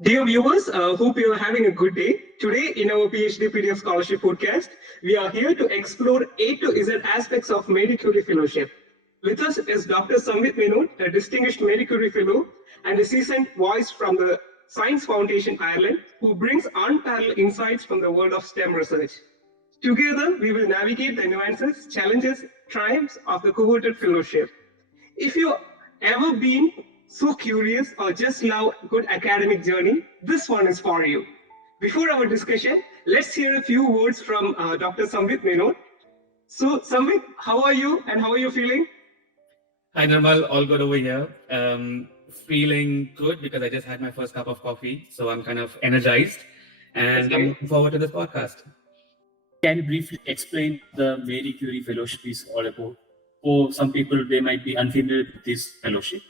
Dear viewers, hope you are having a good day. Today, in our PhD PDF Scholarship podcast, we are here to explore A to Z aspects of Marie Curie Fellowship. With us is Dr. Samvit Menon, a distinguished Marie Curie Fellow and a seasoned voice from the Science Foundation Ireland, who brings unparalleled insights from the world of STEM research. Together, we will navigate the nuances, challenges, triumphs of the coveted fellowship. If you ever been so curious or just love good academic journey, this one is for you. Before our discussion, let's hear a few words from Dr. Samvit Menon. So, Samvit, how are you and how are you feeling? Hi, Nirmal. All good over here. Feeling good because I just had my first cup of coffee. So I'm kind of energized and I'm looking forward to this podcast. Can you briefly explain the Marie Curie Fellowship is all about? For some people, they might be unfamiliar with this fellowship.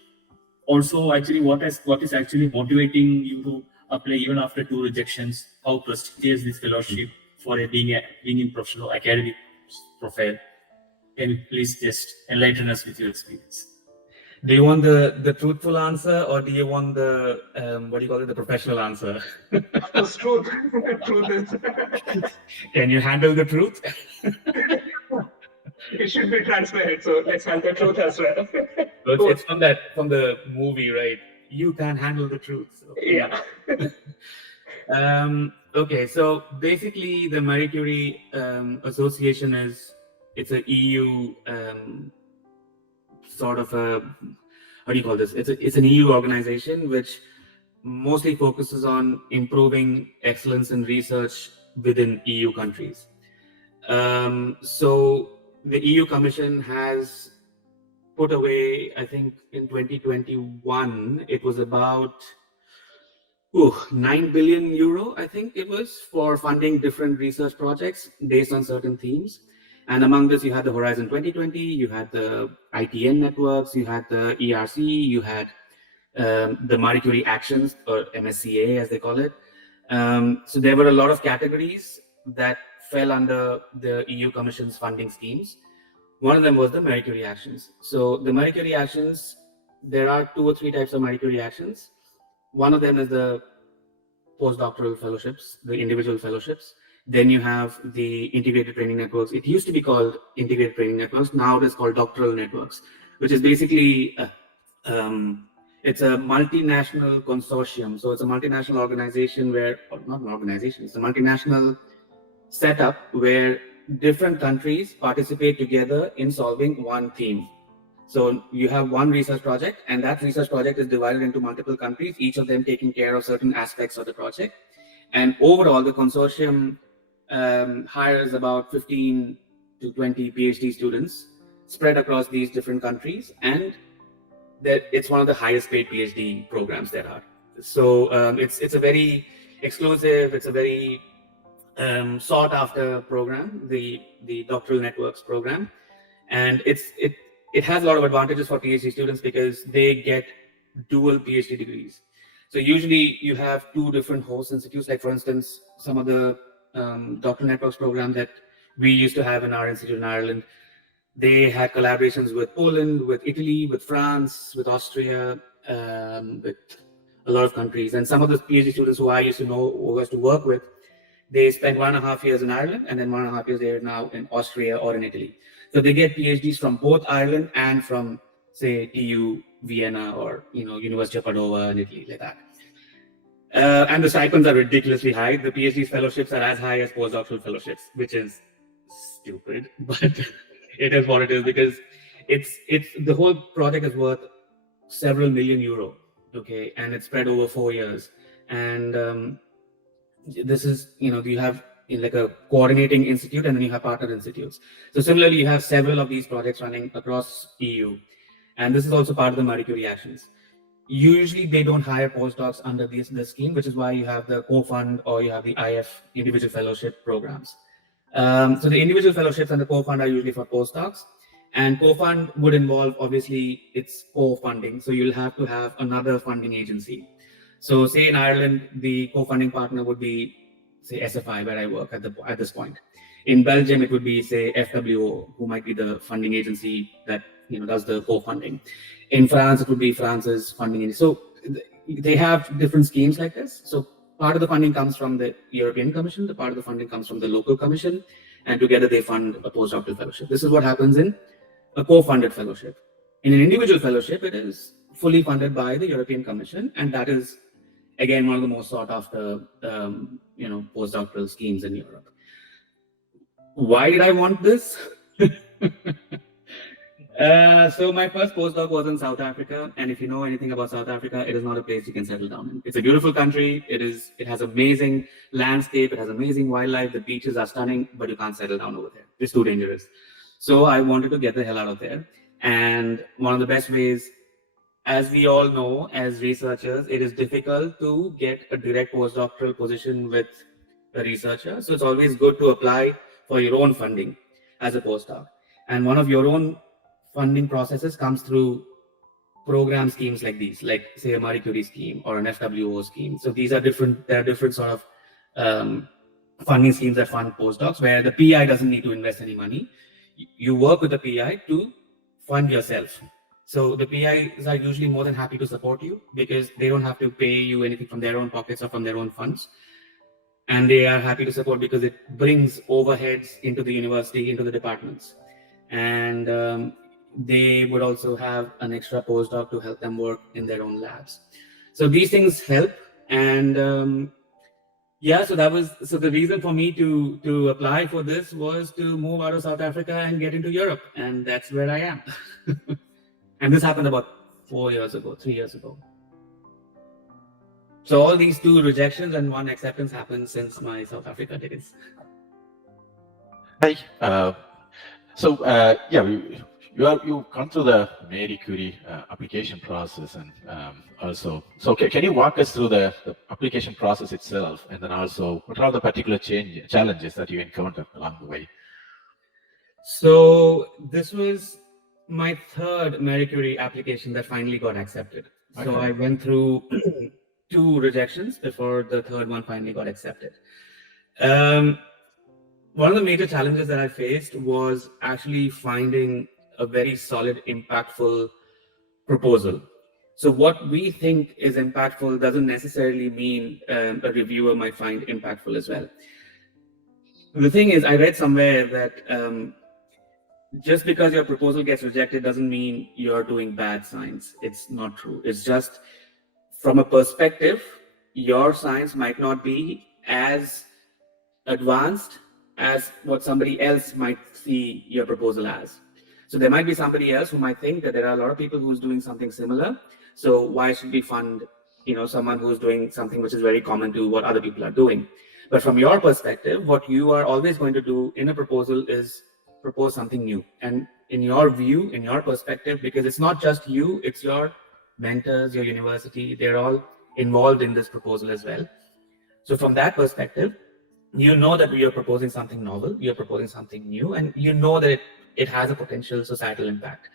Also, actually, what is actually motivating you to apply even after 2 rejections? How prestigious this fellowship for being in professional academic profile? Can you please just enlighten us with your experience? Do you want the truthful answer or do you want the, what do you call it, the professional answer? That's truth. Truth is. Can you handle the truth? It should be transparent, so let's handle the truth as well. It's from the movie, right? You can't handle the truth. So. Yeah. Okay, so basically the Marie Curie Association it's an EU sort of a, how do you call this? It's an EU organization which mostly focuses on improving excellence in research within EU countries. So the EU Commission has put away, I think in 2021, it was about 9 billion euro, I think it was, for funding different research projects based on certain themes. And among this, you had the Horizon 2020, you had the ITN networks, you had the ERC, you had the Marie Curie Actions, or MSCA as they call it. So there were a lot of categories that fell under the EU Commission's funding schemes. One of them was the Marie Curie Actions. So the Marie Curie Actions, there are 2 or 3 types of Marie Curie Actions. One of them is the postdoctoral fellowships, the individual fellowships. Then you have the integrated training networks. It used to be called integrated training networks. Now it is called doctoral networks, which is basically, it's a multinational consortium. So it's a multinational organization where, or not an organization, it's a multinational setup where different countries participate together in solving one theme. So you have one research project, and that research project is divided into multiple countries, each of them taking care of certain aspects of the project. And overall, the consortium hires about 15 to 20 PhD students spread across these different countries, and that it's one of the highest paid PhD programs there are. So it's a very exclusive, it's a very sought after program, the doctoral networks program, and it has a lot of advantages for PhD students because they get dual PhD degrees. So usually you have 2 different host institutes, like for instance, some of the doctoral networks program that we used to have in our institute in Ireland, they had collaborations with Poland, with Italy, with France, with Austria, with a lot of countries. And some of the PhD students who I used to know, who I used to work with, they spent 1.5 years in Ireland and then 1.5 years they're now in Austria or in Italy. So they get PhDs from both Ireland and from, say, TU Vienna or University of Padova in Italy, like that. And the stipends are ridiculously high. The PhD fellowships are as high as postdoctoral fellowships, which is stupid, but it is what it is, because it's the whole project is worth several million euro, okay, and it's spread over 4 years. And this is, you have like a coordinating institute and then you have partner institutes. So similarly, you have several of these projects running across EU, and this is also part of the Marie Curie Actions. Usually they don't hire postdocs under this scheme, which is why you have the co-fund or you have the IF, individual fellowship programs. So the individual fellowships and the co-fund are usually for postdocs, and co-fund would involve, obviously, it's co-funding. So you'll have to have another funding agency. So say in Ireland, the co-funding partner would be, say, SFI, where I work at this point. In Belgium, it would be, say, FWO, who might be the funding agency that does the co-funding. In France, it would be France's funding agency. So they have different schemes like this. So part of the funding comes from the European Commission, the part of the funding comes from the local commission, and together they fund a postdoctoral fellowship. This is what happens in a co-funded fellowship. In an individual fellowship, it is fully funded by the European Commission, and that is, again, one of the most sought after postdoctoral schemes in Europe. Why did I want this? So my first postdoc was in South Africa, and if you know anything about South Africa, it is not a place you can settle down in. It's a beautiful country. It has amazing landscape. It has amazing wildlife. The beaches are stunning, but you can't settle down over there. It's too dangerous. So I wanted to get the hell out of there. And one of the best ways, as we all know, as researchers, it is difficult to get a direct postdoctoral position with a researcher. So it's always good to apply for your own funding as a postdoc. And one of your own funding processes comes through program schemes like these, like say a Marie Curie scheme or an FWO scheme. So these are different, there are different sort of funding schemes that fund postdocs where the PI doesn't need to invest any money. You work with the PI to fund yourself. So the PIs are usually more than happy to support you because they don't have to pay you anything from their own pockets or from their own funds. And they are happy to support because it brings overheads into the university, into the departments. And they would also have an extra postdoc to help them work in their own labs. So these things help. And yeah, so the reason for me to apply for this was to move out of South Africa and get into Europe. And that's where I am. And this happened about 3 years ago. So all these 2 rejections and 1 acceptance happened since my South Africa days. Hi. You've gone through the Marie Curie application process, and can you walk us through the application process itself, and then also what are the particular challenges that you encountered along the way? So this was my 3rd Marie Curie application that finally got accepted. Okay. So I went through 2 rejections before the 3rd one finally got accepted. One of the major challenges that I faced was actually finding a very solid, impactful proposal. So what we think is impactful doesn't necessarily mean a reviewer might find impactful as well. The thing is, I read somewhere that just because your proposal gets rejected doesn't mean you're doing bad science. It's not true. It's just from a perspective, your science might not be as advanced as what somebody else might see your proposal as. So there might be somebody else who might think that there are a lot of people who's doing something similar. So why should we fund, someone who's doing something which is very common to what other people are doing? But from your perspective, what you are always going to do in a proposal is propose something new. And in your view, in your perspective, because it's not just you, it's your mentors, your university, they're all involved in this proposal as well. So from that perspective, you know that we are proposing something novel, you're proposing something new, and you know that it has a potential societal impact.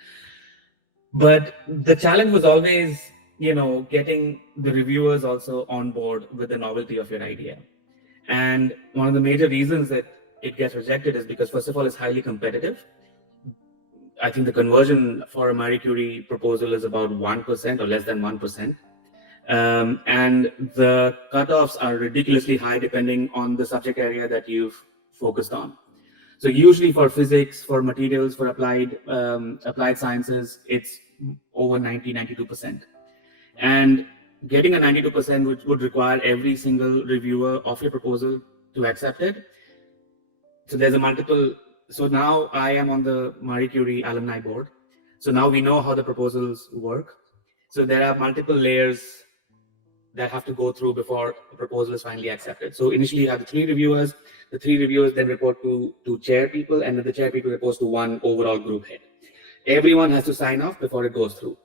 But the challenge was always, getting the reviewers also on board with the novelty of your idea. And one of the major reasons that it gets rejected is because, first of all, it's highly competitive. I think the conversion for a Marie Curie proposal is about 1% or less than 1%. And the cutoffs are ridiculously high depending on the subject area that you've focused on. So usually for physics, for materials, for applied sciences, it's over 92%. And getting a 92% would require every single reviewer of your proposal to accept it. So there's a multiple. So now I am on the Marie Curie alumni board. So now we know how the proposals work. So there are multiple layers that have to go through before a proposal is finally accepted. So initially you have the 3 reviewers. The 3 reviewers then report to chair people, and then the chair people reports to one overall group head. Everyone has to sign off before it goes through.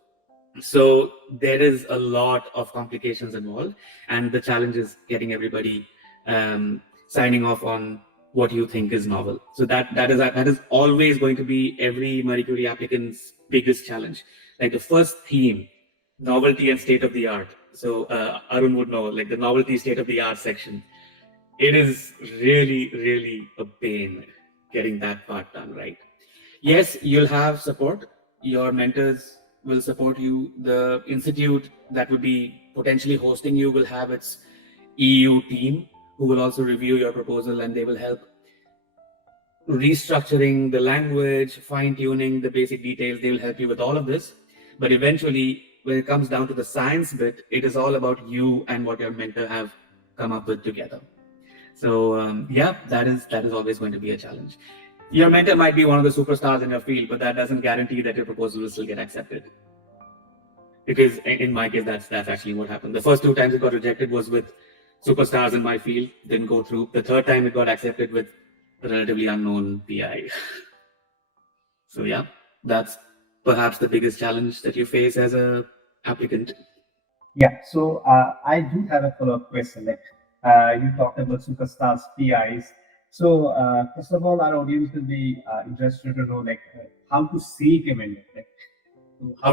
So there is a lot of complications involved, and the challenge is getting everybody signing off on what you think is novel. So that is always going to be every Marie Curie applicant's biggest challenge. Like the first theme, novelty and state of the art. So Arun would know, like the novelty state of the art section. It is really, really a pain getting that part done right. Yes, you'll have support. Your mentors will support you. The institute that would be potentially hosting you will have its EU team who will also review your proposal, and they will help restructuring the language, fine-tuning the basic details. They will help you with all of this. But eventually, when it comes down to the science bit, it is all about you and what your mentor have come up with together. So yeah, that is always going to be a challenge. Your mentor might be one of the superstars in your field, but that doesn't guarantee that your proposal will still get accepted. Because in my case, that's actually what happened. The first 2 times it got rejected was with superstars in my field, didn't go through. The third time it got accepted with a relatively unknown PI. So yeah, that's perhaps the biggest challenge that you face as a applicant. Yeah, so I do have a follow-up question. Like you talked about superstars, PIs. So first of all, our audience will be interested to know like how to seek a mentor. Like, How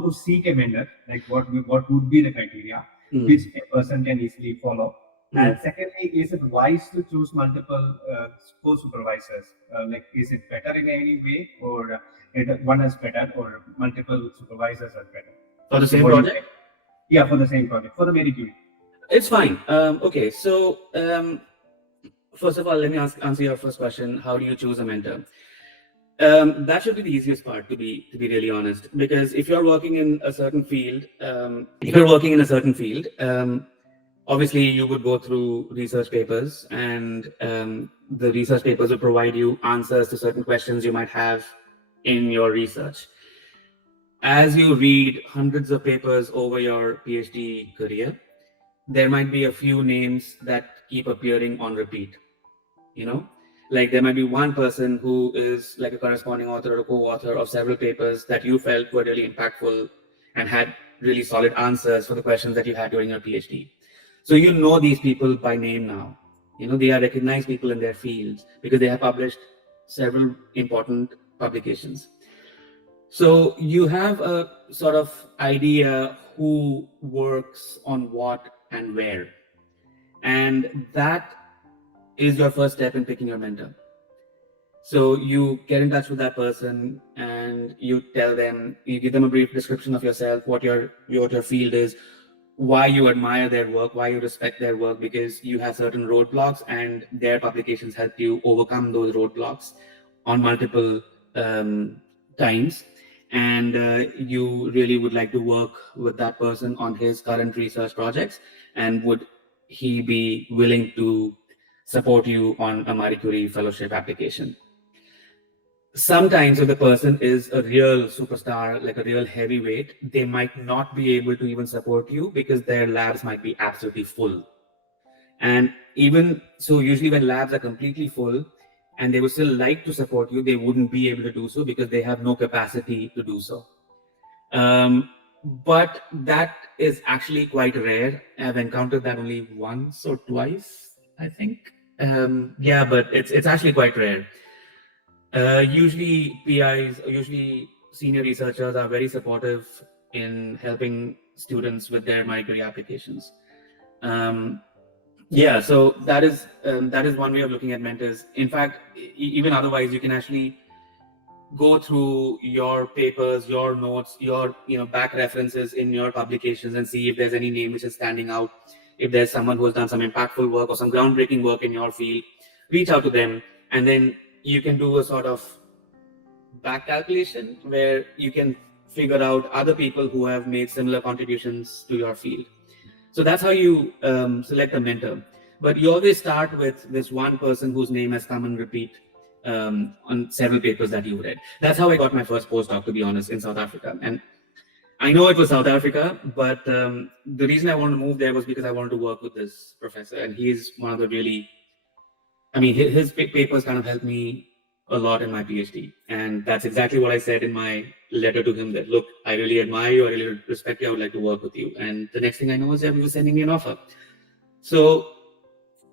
to seek a mentor? Like what would be the criteria which a person can easily follow? And secondly, is it wise to choose multiple co-supervisors? Like, is it better in any way, or one is better, or multiple supervisors are better? For the same project? Yeah, for the same project, for the Marie Curie. It's fine. Okay, so first of all, let me answer your first question. How do you choose a mentor? That should be the easiest part, to be really honest, because if you're working in a certain field, obviously you would go through research papers, and the research papers will provide you answers to certain questions you might have in your research. As you read hundreds of papers over your PhD career, there might be a few names that keep appearing on repeat. Like there might be one person who is like a corresponding author or a co-author of several papers that you felt were really impactful and had really solid answers for the questions that you had during your PhD. So you know these people by name now. They are recognized people in their fields because they have published several important publications. So you have a sort of idea who works on what and where. And that is your first step in picking your mentor. So you get in touch with that person and you give them a brief description of yourself, what your field is, why you admire their work, why you respect their work, because you have certain roadblocks and their publications help you overcome those roadblocks on multiple times. And you really would like to work with that person on his current research projects, and would he be willing to support you on a Marie Curie Fellowship application? Sometimes if the person is a real superstar, like a real heavyweight, they might not be able to even support you because their labs might be absolutely full. And even so, usually when labs are completely full and they would still like to support you, they wouldn't be able to do so because they have no capacity to do so. But that is actually quite rare. I've encountered that only once or twice, I think. Yeah, but it's actually quite rare. Usually PIs, usually senior researchers are very supportive in helping students with their Marie Curie applications. Yeah, so that is one way of looking at mentors. In fact, even otherwise, you can actually go through your papers, your notes, your back references in your publications and see if there's any name which is standing out. If there's someone who has done some impactful work or some groundbreaking work in your field, reach out to them, and then you can do a sort of back calculation where you can figure out other people who have made similar contributions to your field. So that's how you select a mentor. But you always start with this one person whose name has come and repeat on several papers that you've read. That's how I got my first postdoc, to be honest, in South Africa. And I know it was South Africa, but the reason I wanted to move there was because I wanted to work with this professor. And he's one of the really, his papers kind of helped me a lot in my PhD. And that's exactly what I said in my letter to him, that, look, I really admire you, I really respect you, I would like to work with you. And the next thing I know is that he was sending me an offer. So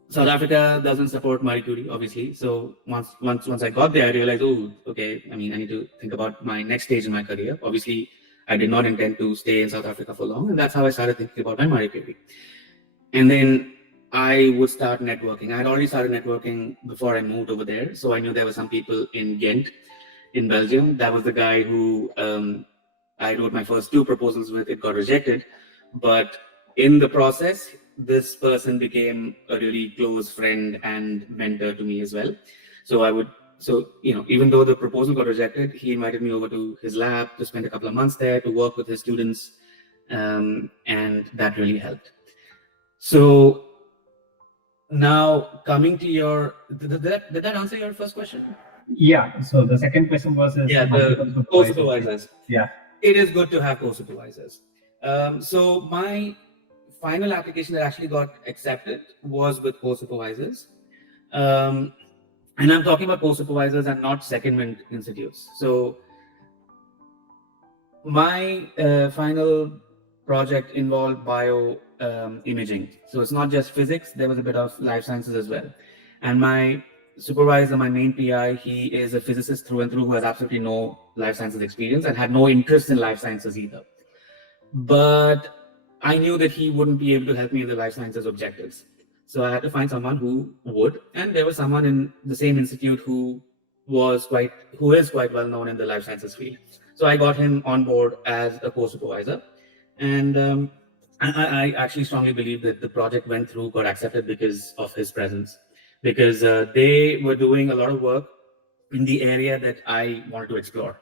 South Africa doesn't support Marie Curie, obviously. So once I got there, I realized, oh, okay, I need to think about my next stage in my career. Obviously, I did not intend to stay in South Africa for long. And that's how I started thinking about my Marie Curie. And then I would start networking. I had already started networking before I moved over there. So I knew there were some people in Ghent, in Belgium. That was the guy who I wrote my first 2 proposals with. It got rejected. But in the process, this person became a really close friend and mentor to me as well. So even though the proposal got rejected, he invited me over to his lab to spend a couple of months there to work with his students, and that really helped. So now coming to your, did that answer your first question? Yeah. So the second question was the co-supervisors. Yeah. It is good to have co-supervisors. So my final application that actually got accepted was with co-supervisors. And I'm talking about co-supervisors and not secondment institutes. So my final project involved bio imaging. So it's not just physics, there was a bit of life sciences as well. And my supervisor, my main PI, he is a physicist through and through who has absolutely no life sciences experience and had no interest in life sciences either. But I knew that he wouldn't be able to help me in the life sciences objectives. So I had to find someone who would, and there was someone in the same institute who is quite well known in the life sciences field. So I got him on board as a co-supervisor, and I actually strongly believe that the project got accepted because of his presence, because they were doing a lot of work in the area that I wanted to explore.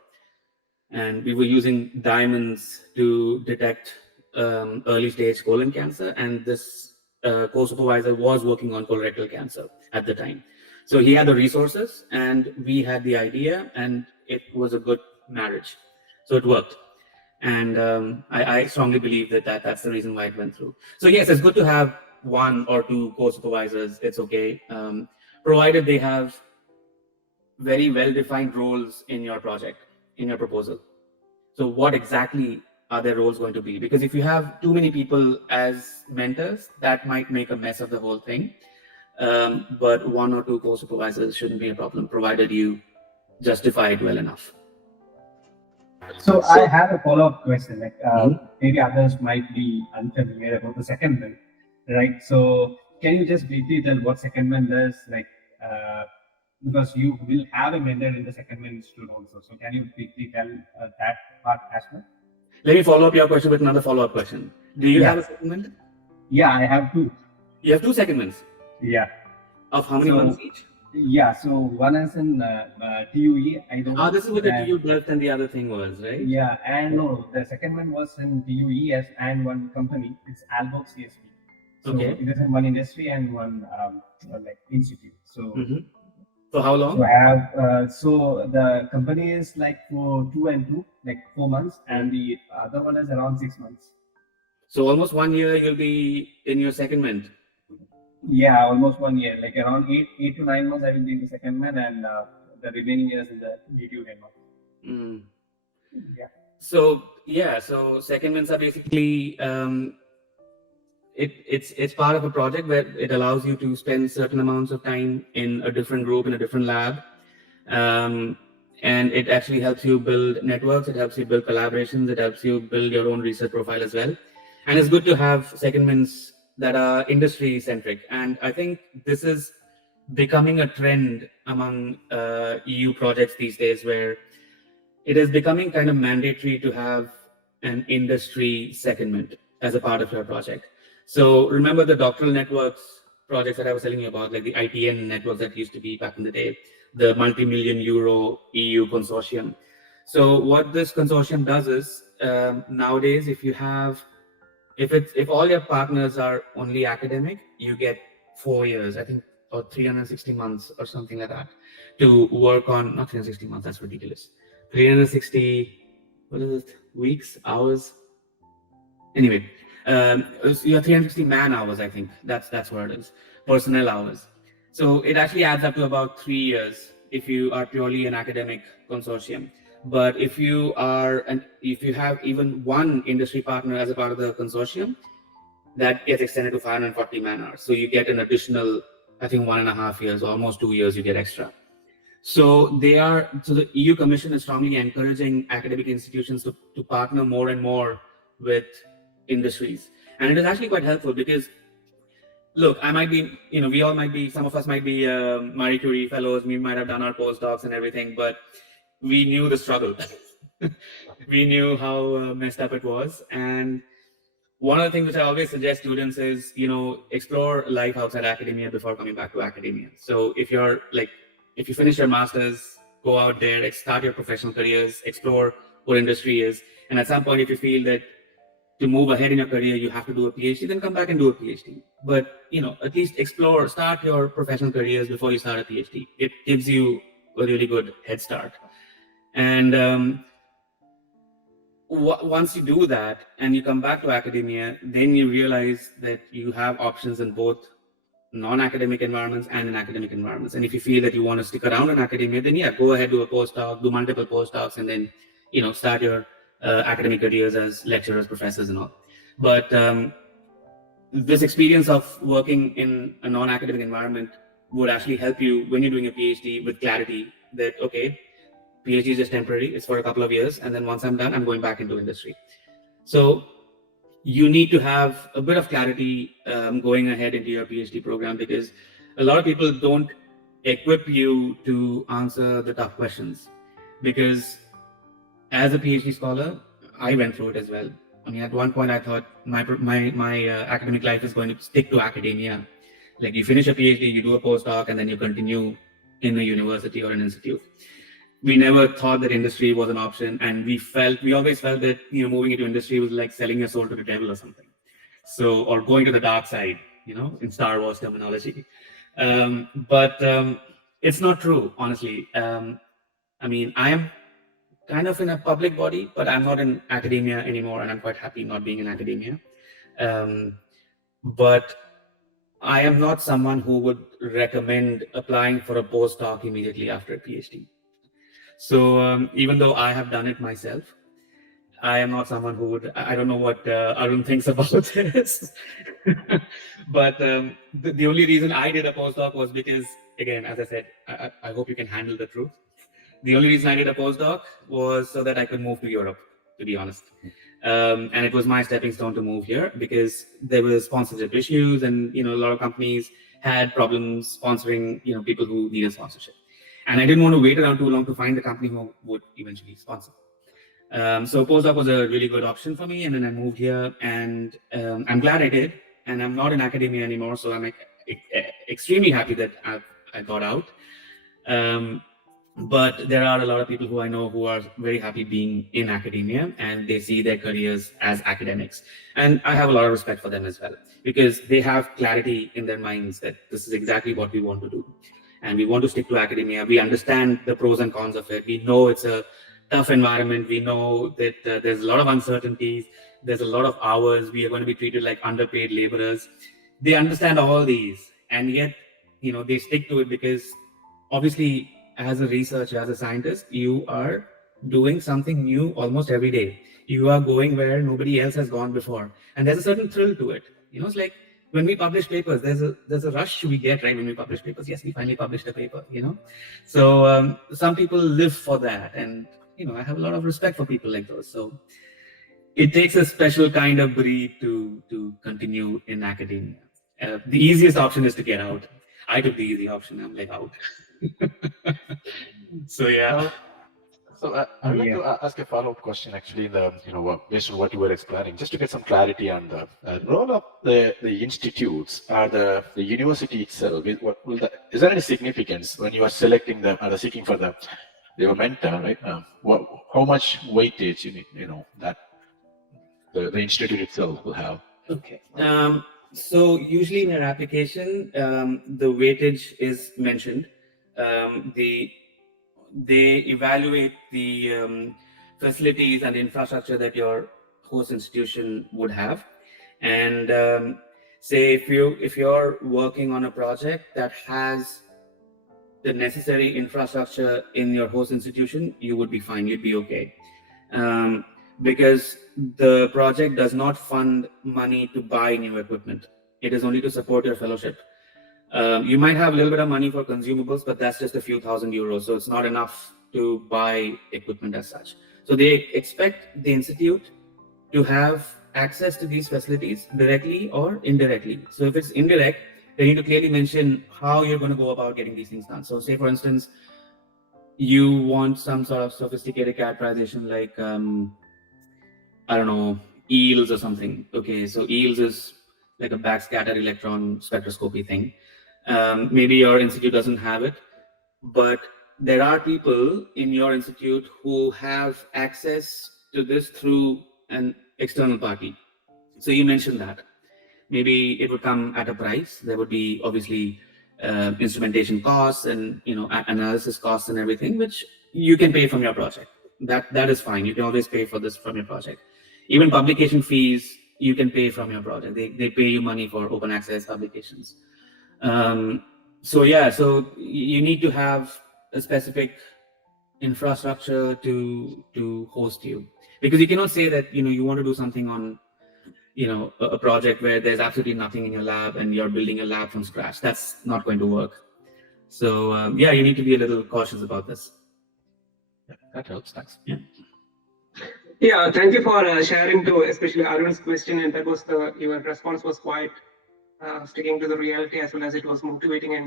And we were using diamonds to detect early stage colon cancer, and this co-supervisor was working on colorectal cancer at the time. So he had the resources and we had the idea, and it was a good marriage. So it worked. And I strongly believe that's the reason why it went through. So yes, it's good to have one or two co-supervisors. It's okay, provided they have very well-defined roles in your project, in your proposal. So what exactly are their roles going to be? Because if you have too many people as mentors, that might make a mess of the whole thing. But one or two co-supervisors shouldn't be a problem, provided you justify it well enough. So I have a follow-up question. Like maybe others might be unfamiliar about the secondment, right? So can you just briefly tell what secondment does? Like because you will have a mentor in the secondment institute also. So can you briefly tell that part as well? Let me follow up your question with another follow-up question. Do you have a secondment? Yeah, I have two. You have two secondments? Yeah. Of how many months each? Yeah, so one is in TUE. I don't know. This is what the TU Delft and the other thing was, right? Yeah, and no, the second one was in TUE and one company. It's Albox CSP. So okay. It is in one industry and one like institute. So. For how long? So I have so the company is like for 2 and 2, like 4 months, and the other one is around 6 months. So almost 1 year you'll be in your secondment. Yeah, almost 1 year. Like around 8 to 9 months I will be in the secondment, and the remaining years in the DTU month. Yeah. So secondments are basically it's part of a project where it allows you to spend certain amounts of time in a different group, in a different lab. And it actually helps you build networks, it helps you build collaborations, it helps you build your own research profile as well. And it's good to have secondments that are industry centric. And I think this is becoming a trend among EU projects these days, where it is becoming kind of mandatory to have an industry secondment as a part of your project. So remember the doctoral networks projects that I was telling you about, like the ITN networks that used to be back in the day, the multi-million euro EU consortium. So what this consortium does is nowadays, if all your partners are only academic, you get 4 years, I think, or 360 months or something like that to work on, not 360 months, that's ridiculous. 360, what is it, weeks, hours? Anyway, you have 360 man hours, I think. That's what it is, personnel hours. So it actually adds up to about 3 years if you are purely an academic consortium. But if you have even one industry partner as a part of the consortium, that gets extended to 540 man hours. So you get an additional, I think, 1.5 years, almost 2 years you get extra. So the EU Commission is strongly encouraging academic institutions to partner more and more with industries. And it is actually quite helpful because, look, I might be, we all might be, some of us might be Marie Curie Fellows, we might have done our postdocs and everything, but we knew the struggle. We knew how messed up it was. And one of the things which I always suggest students is, explore life outside academia before coming back to academia. So if you finish your master's, go out there, start your professional careers, explore what industry is. And at some point, if you feel that to move ahead in your career, you have to do a PhD, then come back and do a PhD. But, at least start your professional careers before you start a PhD. It gives you a really good head start. And once you do that and you come back to academia, then you realize that you have options in both non-academic environments and in academic environments. And if you feel that you want to stick around in academia, then go ahead, do a postdoc, do multiple postdocs, and then, start your academic careers as lecturers, professors, and all. But this experience of working in a non-academic environment would actually help you when you're doing a PhD with clarity that, okay, PhD is just temporary, it's for a couple of years, and then once I'm done, I'm going back into industry. So you need to have a bit of clarity going ahead into your PhD program, because a lot of people don't equip you to answer the tough questions. Because as a PhD scholar, I went through it as well. I mean, at one point I thought my academic life is going to stick to academia. Like, you finish a PhD, you do a postdoc, and then you continue in a university or an institute. We never thought that industry was an option, and we always felt that moving into industry was like selling your soul to the devil or something. So, or going to the dark side, in Star Wars terminology. But it's not true, honestly. I mean, I am kind of in a public body, but I'm not in academia anymore, and I'm quite happy not being in academia. But I am not someone who would recommend applying for a postdoc immediately after a PhD. So even though I have done it myself, I am not someone who would, I don't know what Arun thinks about this. But the only reason I did a postdoc was because, again, as I said, I hope you can handle the truth. The only reason I did a postdoc was so that I could move to Europe, to be honest. And it was my stepping stone to move here, because there were sponsorship issues, and a lot of companies had problems sponsoring people who needed sponsorship. And I didn't want to wait around too long to find the company who would eventually sponsor. So postdoc was a really good option for me, and then I moved here, and I'm glad I did. And I'm not in academia anymore, so I'm extremely happy that I got out. But there are a lot of people who I know who are very happy being in academia, and they see their careers as academics. And I have a lot of respect for them as well, because they have clarity in their minds that this is exactly what we want to do. And we want to stick to academia. We understand the pros and cons of it. We know it's a tough environment. We know that there's a lot of uncertainties. There's a lot of hours. We are going to be treated like underpaid laborers. They understand all these, and yet, they stick to it, because obviously, as a researcher, as a scientist, you are doing something new almost every day. You are going where nobody else has gone before, and there's a certain thrill to it. It's like when we publish papers, there's a rush we get, right? When we publish papers, yes, we finally published a paper. So some people live for that, and I have a lot of respect for people like those. So it takes a special kind of breed to continue in academia. The easiest option is to get out. I took the easy option. I'm like out. So yeah. So I would like to ask a follow-up question, actually, based on what you were explaining, just to get some clarity on the role of the institutes or the university itself. Is there any significance when you are selecting them or seeking for your mentor, right? How much weightage you need, that the institute itself will have? Okay. So usually in your application, the weightage is mentioned. They evaluate the facilities and infrastructure that your host institution would have, and say if you're working on a project that has the necessary infrastructure in your host institution, you would be fine. You'd be okay, because the project does not fund money to buy new equipment. It is only to support your fellowship. You might have a little bit of money for consumables, but that's just a few €1,000. So it's not enough to buy equipment as such. So they expect the institute to have access to these facilities directly or indirectly. So if it's indirect, they need to clearly mention how you're going to go about getting these things done. So say, for instance, you want some sort of sophisticated characterization like, I don't know, EELS or something. Okay, so EELS is like a backscatter electron spectroscopy thing. Maybe your institute doesn't have it, but there are people in your institute who have access to this through an external party. So you mentioned that. Maybe it would come at a price. There would be obviously instrumentation costs and analysis costs and everything, which you can pay from your project. That is fine. You can always pay for this from your project. Even publication fees you can pay from your project. They pay you money for open access publications. So you need to have a specific infrastructure to host you, because you cannot say that you want to do something on a project where there's absolutely nothing in your lab and you're building a lab from scratch. That's not going to work. So you need to be a little cautious about this. Yeah, that helps. Thanks. Yeah, thank you for sharing to especially Arun's question, and that was your response was quite sticking to the reality, as well as it was motivating and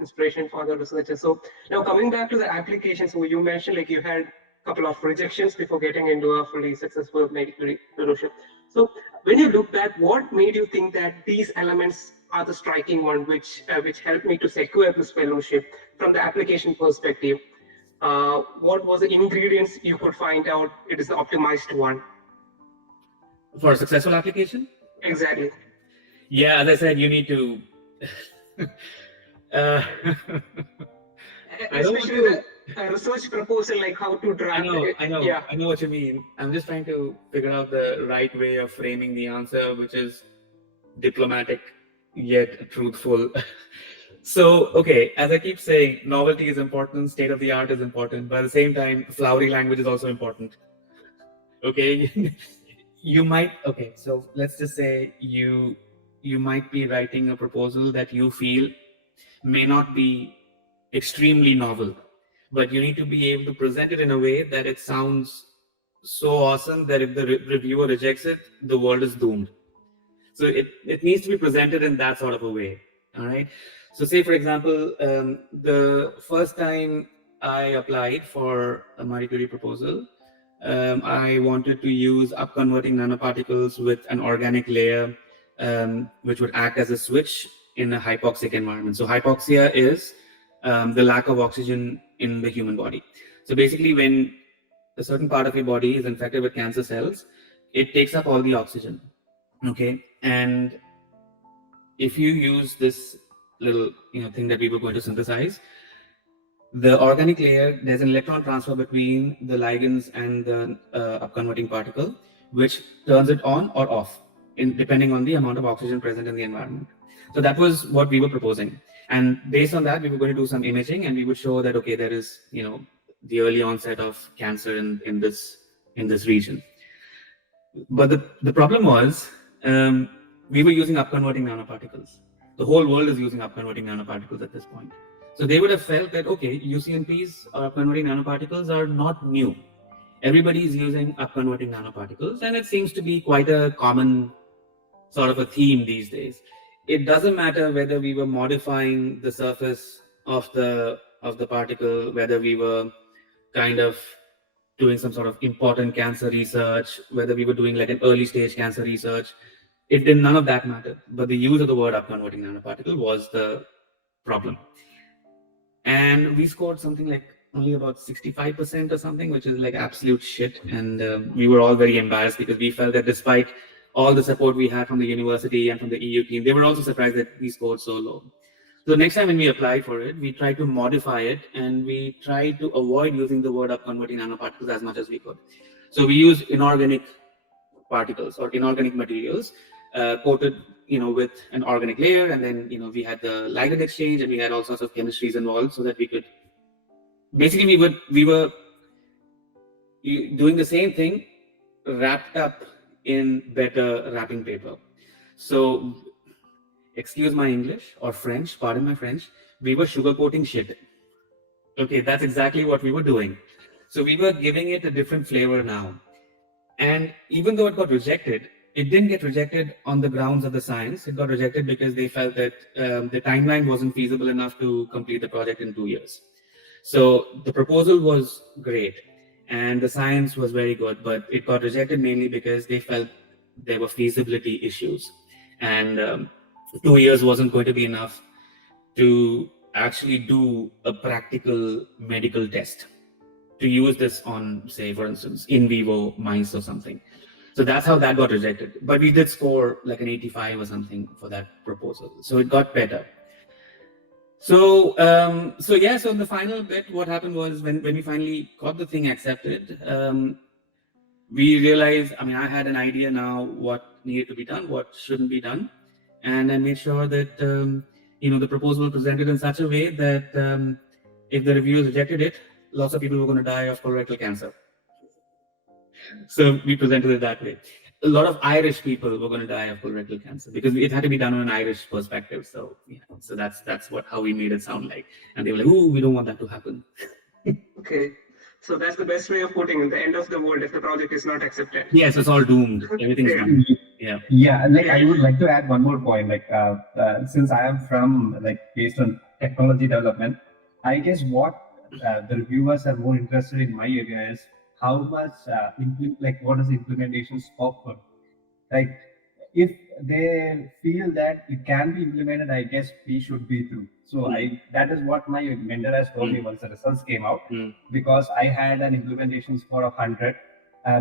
inspiration for the researchers. So now coming back to the application, so you mentioned like you had a couple of rejections before getting into a fully successful Marie Curie fellowship. So when you look back, what made you think that these elements are the striking one, which helped me to secure this fellowship from the application perspective? What was the ingredients you could find out it is the optimized one? For a successful application? Exactly. Yeah, as I said, you need to. Especially the research proposal, like how to draft. I know what you mean. I'm just trying to figure out the right way of framing the answer, which is diplomatic yet truthful. So, okay, as I keep saying, novelty is important, state of the art is important, but at the same time, flowery language is also important. Okay, so let's just say you might be writing a proposal that you feel may not be extremely novel, but you need to be able to present it in a way that it sounds so awesome that if the reviewer rejects it, the world is doomed. So it needs to be presented in that sort of a way. All right. So say, for example, the first time I applied for a Marie Curie proposal, I wanted to use upconverting nanoparticles with an organic layer, which would act as a switch in a hypoxic environment. So hypoxia is the lack of oxygen in the human body. So basically, when a certain part of your body is infected with cancer cells, it takes up all the oxygen. Okay, and if you use this little thing that we were going to synthesize, the organic layer, there's an electron transfer between the ligands and the upconverting particle, which turns it on or off, depending on the amount of oxygen present in the environment. So that was what we were proposing. And based on that, we were going to do some imaging, and we would show that, okay, there is, the early onset of cancer in this region. But the problem was, we were using upconverting nanoparticles. The whole world is using upconverting nanoparticles at this point. So they would have felt that, okay, UCNPs or upconverting nanoparticles are not new. Everybody is using upconverting nanoparticles, and it seems to be quite a common sort of a theme these days. It doesn't matter whether we were modifying the surface of the particle, whether we were kind of doing some sort of important cancer research, whether we were doing like an early stage cancer research. None of that mattered. But the use of the word upconverting nanoparticle was the problem. And we scored something like only about 65% or something, which is like absolute shit. And we were all very embarrassed because we felt that despite all the support we had from the university and from the EU team, they were also surprised that we scored so low. So next time when we applied for it, we tried to modify it, and we tried to avoid using the word upconverting nanoparticles as much as we could. So we used inorganic particles or inorganic materials coated, with an organic layer, and then we had the ligand exchange, and we had all sorts of chemistries involved, so that we could basically we were doing the same thing wrapped up in better wrapping paper. So, excuse my English or French, pardon my French, we were sugarcoating shit. Okay, that's exactly what we were doing. So we were giving it a different flavor now. And even though it got rejected, it didn't get rejected on the grounds of the science. It got rejected because they felt that the timeline wasn't feasible enough to complete the project in 2 years. So the proposal was great. and the science was very good, but it got rejected mainly because they felt there were feasibility issues, and 2 years wasn't going to be enough to actually do a practical medical test to use this on, say, for instance, in vivo mice or something. So that's how that got rejected. But we did score like an 85 or something for that proposal. So it got better. So so in the final bit, what happened was when we finally got the thing accepted, we realized, I mean, I had an idea now what needed to be done, what shouldn't be done. And I made sure that, the proposal was presented in such a way that if the reviewers rejected it, lots of people were going to die of colorectal cancer. So we presented it that way. A lot of Irish people were going to die of colorectal cancer because it had to be done on an Irish perspective. So so that's how we made it sound like. And they were like, "Ooh, we don't want that to happen." Okay. So that's the best way of putting it, the end of the world if the project is not accepted. Yes, it's all doomed. Everything's doomed. Yeah. Yeah, like I would like to add one more point. Like since I am from based on technology development, I guess what the reviewers are more interested in my area is how much what is the implementation scope for? Like if they feel that it can be implemented, I guess we should be through. So that is what my mentor has told me once the results came out, because I had an implementation score of 100.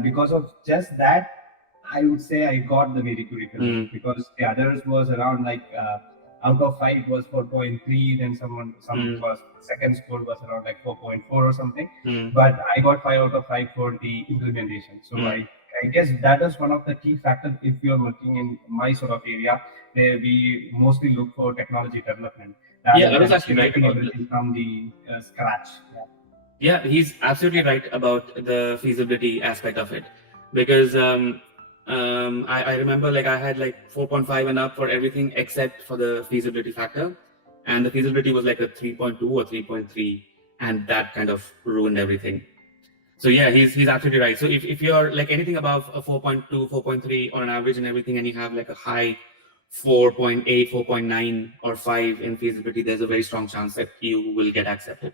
Because of just that, I would say I got the Marie Curie Fellow, because the others was around out of 5 it was 4.3, then some was second score was around 4.4 or something. But I got 5 out of 5 for the implementation. So I guess that is one of the key factors if you're working in my sort of area, where we mostly look for technology development. Yeah, that was actually right about everything from the scratch. Yeah, he's absolutely right about the feasibility aspect of it, because I remember I had 4.5 and up for everything except for the feasibility factor, and the feasibility was like a 3.2 or 3.3, and that kind of ruined everything. So yeah, he's absolutely right. So if you're anything above a 4.2, 4.3 on an average and everything, and you have a high 4.8, 4.9 or 5 in feasibility, there's a very strong chance that you will get accepted.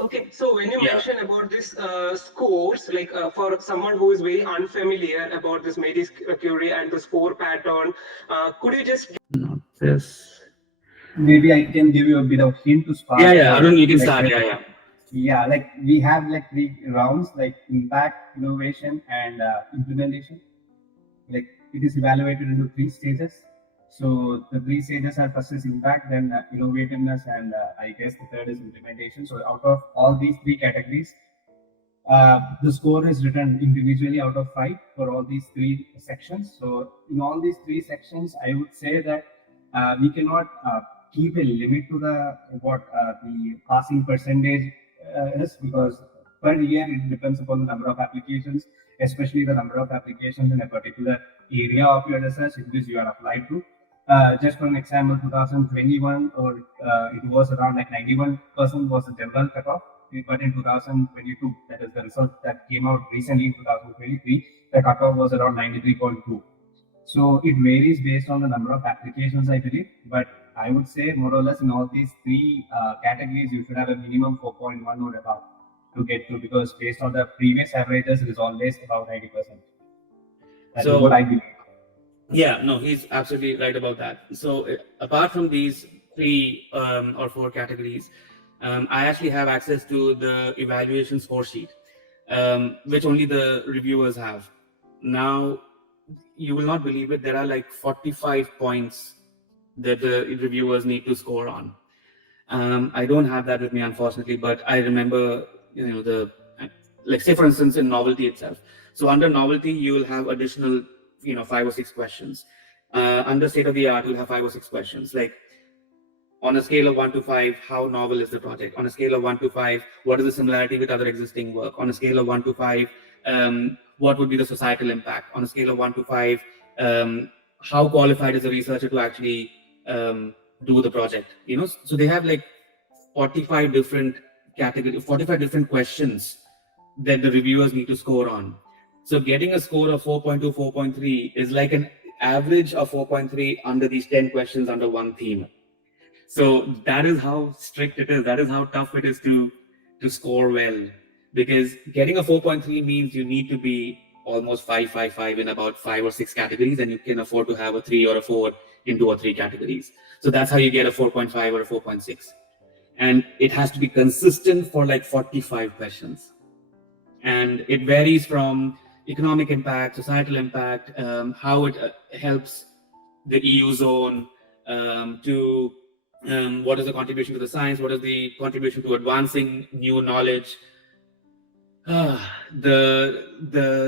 Okay, so when you mention about this scores, for someone who is very unfamiliar about this Marie Curie and the score pattern, could you just not this? Maybe I can give you a bit of hint to start. Yeah, Arun, you can start. Yeah, we have 3 rounds, impact, innovation, and implementation. It is evaluated into 3 stages. So the 3 stages are first is impact, then innovativeness, and I guess the third is implementation. So out of all these 3 categories, the score is written individually out of 5 for all these 3 sections. So in all these 3 sections, I would say that we cannot keep a limit to the passing percentage is, because per year it depends upon the number of applications, especially the number of applications in a particular area of your research in which you are applied to. Just for an example, 2021 it was around 91% was the general cutoff, but in 2022, that is the result that came out recently in 2023, the cutoff was around 93.2. So it varies based on the number of applications, I believe, but I would say more or less in all these 3 categories, you should have a minimum 4.1 or above to get through, because based on the previous averages, it is always about 90%. That is what I believe. Yeah, no, he's absolutely right about that. So apart from these 3 or 4 categories, I actually have access to the evaluation score sheet, which only the reviewers have. Now, you will not believe it, there are 45 points that the reviewers need to score on. I don't have that with me, unfortunately, but I remember, say for instance, in novelty itself. So under novelty, you will have additional, 5 or 6 questions. Under state of the art, you'll have 5 or 6 questions. On a scale of 1 to 5, how novel is the project? On a scale of 1 to 5, what is the similarity with other existing work? On a scale of 1 to 5, what would be the societal impact? On a scale of 1 to 5, how qualified is a researcher to actually do the project? So they have 45 different categories, 45 different questions that the reviewers need to score on. So getting a score of 4.2, 4.3 is like an average of 4.3 under these 10 questions under one theme. So that is how strict it is. That is how tough it is to score well. because getting a 4.3 means you need to be almost 5.55 in about 5 or 6 categories, and you can afford to have a 3 or a 4 in 2 or 3 categories. So that's how you get a 4.5 or a 4.6. And it has to be consistent for like 45 questions. And it varies from economic impact, societal impact, how it helps the EU zone, to what is the contribution to the science, what is the contribution to advancing new knowledge, the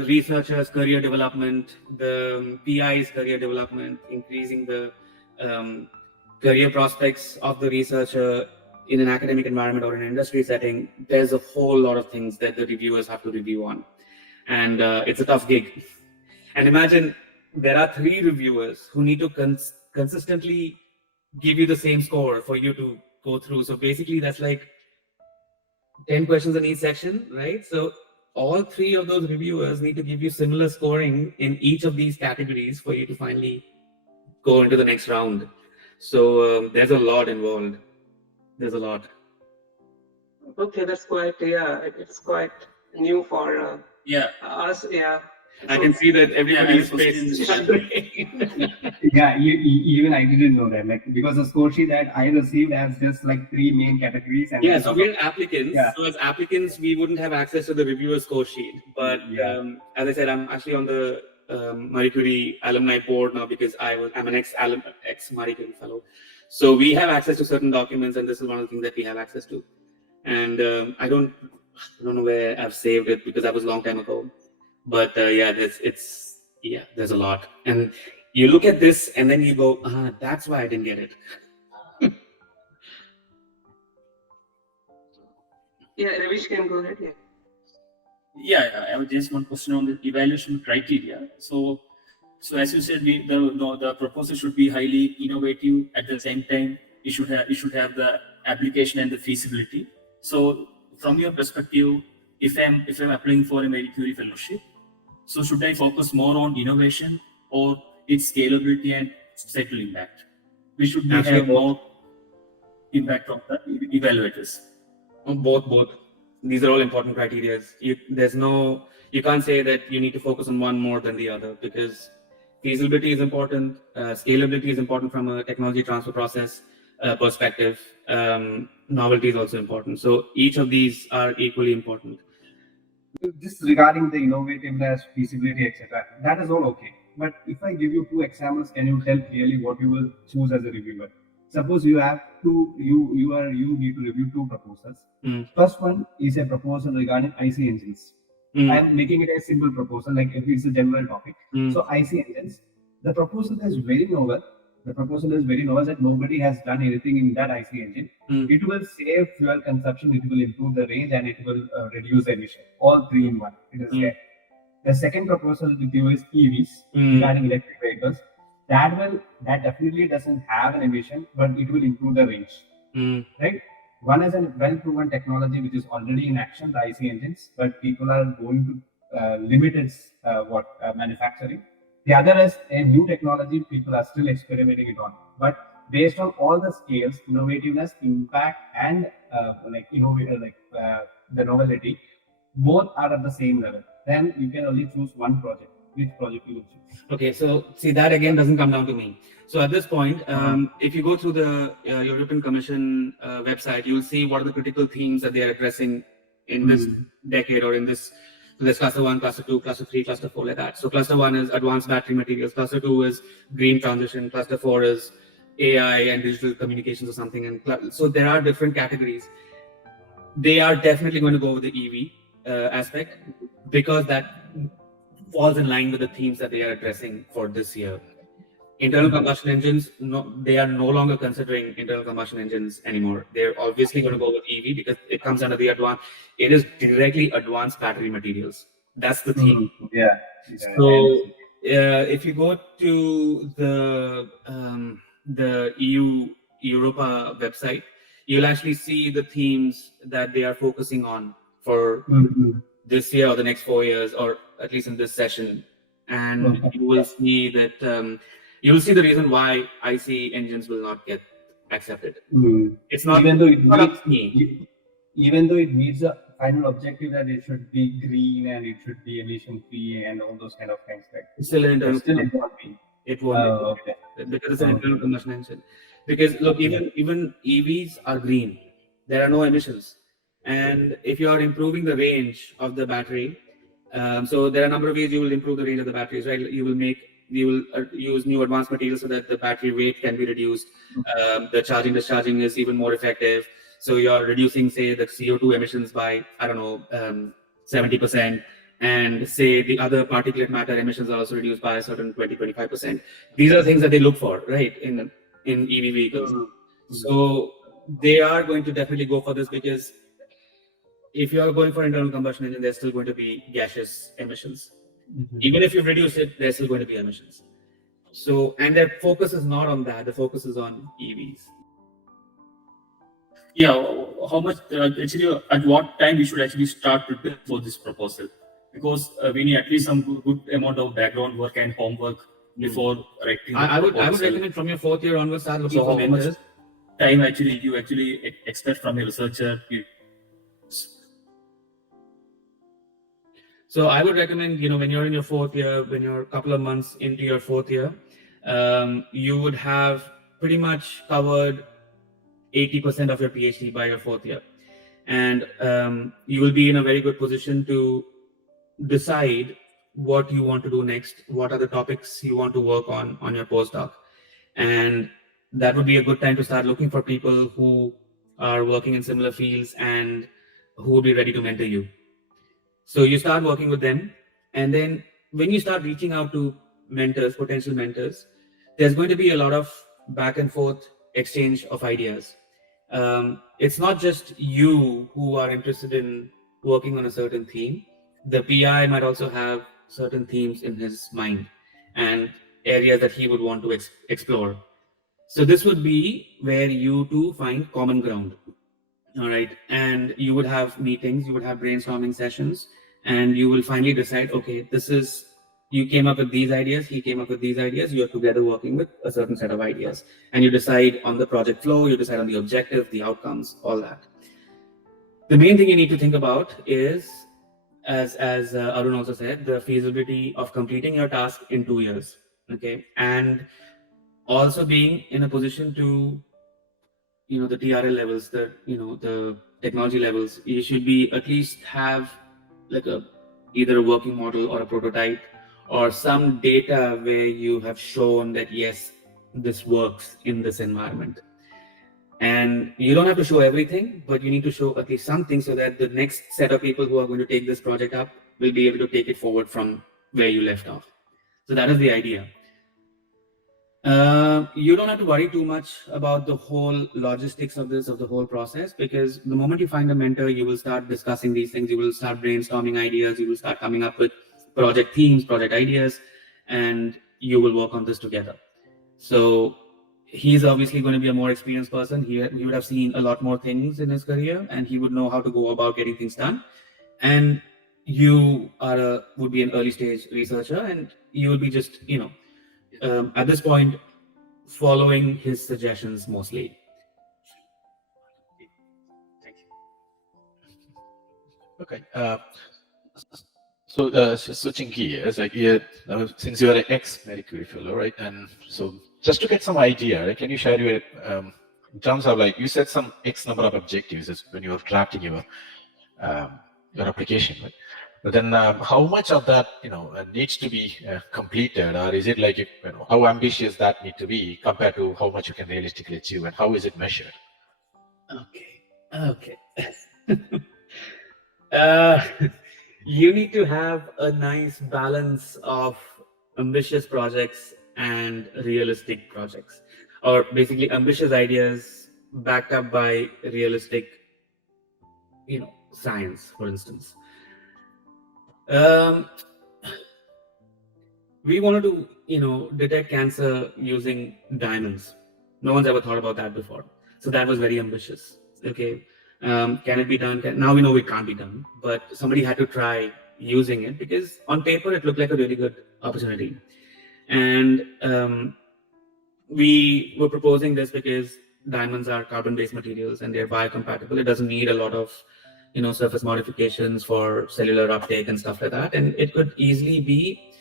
researchers' career development, the PI's career development, increasing the career prospects of the researcher in an academic environment or an industry setting. There's a whole lot of things that the reviewers have to review on. And it's a tough gig. And imagine there are 3 reviewers who need to consistently give you the same score for you to go through. So basically that's like 10 questions in each section, right? So all 3 of those reviewers need to give you similar scoring in each of these categories for you to finally go into the next round. So there's a lot involved. There's a lot. Okay, that's quite, it's quite new for us, I can see that everybody's face is even I didn't know that. Like, because the score sheet that I received has just like 3 main categories. And so we're applicants. So as applicants, we wouldn't have access to the reviewer score sheet. But as I said, I'm actually on the Marie Curie alumni board now because I'm an ex Marie Curie Fellow. So we have access to certain documents, and this is one of the things that we have access to. And I don't know where I've saved it because that was a long time ago. But there's a lot. And you look at this and then you go, that's why I didn't get it. Ravish can go ahead. I have just one question on the evaluation criteria. So as you said, the proposal should be highly innovative. At the same time, it should have the application and the feasibility. So from your perspective, if I'm applying for a Marie Curie Fellowship, so should I focus more on innovation or its scalability and societal impact? We should have more impact of the evaluators. Both. These are all important criteria. You can't say that you need to focus on one more than the other, because feasibility is important, scalability is important from a technology transfer process perspective. Novelty is also important. So each of these are equally important. Just regarding the innovativeness, feasibility, etc., that is all okay. But if I give you 2 examples, can you tell clearly what you will choose as a reviewer? Suppose you have you need to review 2 proposals. First one is a proposal regarding IC engines. I am making it a simple proposal, like if it's a general topic. So IC engines, the proposal is very novel. That nobody has done anything in that IC engine. It will save fuel consumption, it will improve the range, and it will reduce emission. All 3 in one. It is there. The second proposal with you is EVs, regarding electric vehicles. That definitely doesn't have an emission, but it will improve the range. Right? One is a well-proven technology which is already in action, the IC engines, but people are going to limit its manufacturing. The other is a new technology people are still experimenting it on. But based on all the scales, innovativeness, impact, and the novelty, both are at the same level. Then you can only choose one project. Which project you will choose? Okay, so see, that again doesn't come down to me. So at this point, if you go through the European Commission website, you'll see what are the critical themes that they are addressing in this decade, or in this. So there's cluster 1, cluster 2, cluster 3, cluster 4, like that. So cluster 1 is advanced battery materials. Cluster 2 is green transition. Cluster 4 is AI and digital communications or something. And so there are different categories. They are definitely going to go with the EV aspect, because that falls in line with the themes that they are addressing for this year. Internal combustion engines, they are no longer considering internal combustion engines anymore. They're obviously going to go with EV because it comes under the it is directly advanced battery materials. That's the theme. So if you go to the EU Europa website, you'll actually see the themes that they are focusing on for this year or the next 4 years, or at least in this session. And you will see that you will see the reason why IC engines will not get accepted. It's not even though it not up to me. even though it meets the final objective that it should be green and it should be emission free and all those kind of things. Like, It's still an internal. still it won't be. It won't be. Okay. Because it's an internal combustion engine. Because look, even EVs are green. There are no emissions, and if you are improving the range of the battery, so there are a number of ways you will improve the range of the batteries, right? You will use new advanced materials so that the battery weight can be reduced. The charging discharging is even more effective. So you're reducing, say, the CO2 emissions by, I don't know, 70%. And say the other particulate matter emissions are also reduced by a certain 20-25%. These are things that they look for, right, in EV vehicles. So they are going to definitely go for this, because if you are going for internal combustion engine, there's still going to be gaseous emissions. Even if you reduce it, there's still going to be emissions. So, and their focus is not on that. The focus is on EVs. Yeah, how much actually at what time we should actually start preparing for this proposal? Because we need at least some good amount of background work and homework before writing. I would recommend from your 4th year onwards start looking So for how much mentors. time actually you expect from a researcher? So I would recommend, when you're in your 4th year, when you're a couple of months into your 4th year, you would have pretty much covered 80% of your PhD by your 4th year, and you will be in a very good position to decide what you want to do next, what are the topics you want to work on your postdoc. And that would be a good time to start looking for people who are working in similar fields and who would be ready to mentor you. So you start working with them, and then when you start reaching out to mentors, potential mentors, there's going to be a lot of back and forth exchange of ideas. It's not just you who are interested in working on a certain theme. The PI might also have certain themes in his mind and areas that he would want to explore. So this would be where you two find common ground. All right. And you would have meetings, you would have brainstorming sessions, and you will finally decide, okay, you came up with these ideas, he came up with these ideas, you're together working with a certain set of ideas. And you decide on the project flow, you decide on the objective, the outcomes, all that. The main thing you need to think about is, as Arun also said, the feasibility of completing your task in 2 years. Okay. And also being in a position to, the TRL levels, the technology levels, you should be at least have like either a working model or a prototype or some data where you have shown that, yes, this works in this environment. And you don't have to show everything, but you need to show at least something so that the next set of people who are going to take this project up will be able to take it forward from where you left off. So that is the idea. You don't have to worry too much about the whole logistics of the whole process, because the moment you find a mentor, you will start discussing these things, you will start brainstorming ideas, you will start coming up with project themes, project ideas, and you will work on this together. So he's obviously going to be a more experienced person. He would have seen a lot more things in his career, and he would know how to go about getting things done. And you would be an early stage researcher, and you will be just, at this point, following his suggestions mostly. Thank you. Okay. So switching gears, since you are an ex-Marie Curie Fellow, right? And so just to get some idea, right, can you share your, in terms of you said some X number of objectives when you were drafting your application, right? But then how much of that, needs to be completed, or is it how ambitious that need to be compared to how much you can realistically achieve, and how is it measured? Okay. You need to have a nice balance of ambitious projects and realistic projects, or basically ambitious ideas backed up by realistic, science, for instance. We wanted to, detect cancer using diamonds. No one's ever thought about that before. So that was very ambitious. Okay. Can it be done? Now we know it can't be done, but somebody had to try using it because on paper it looked like a really good opportunity. And we were proposing this because diamonds are carbon-based materials and they're biocompatible. It doesn't need a lot of surface modifications for cellular uptake and stuff like that. And it could easily be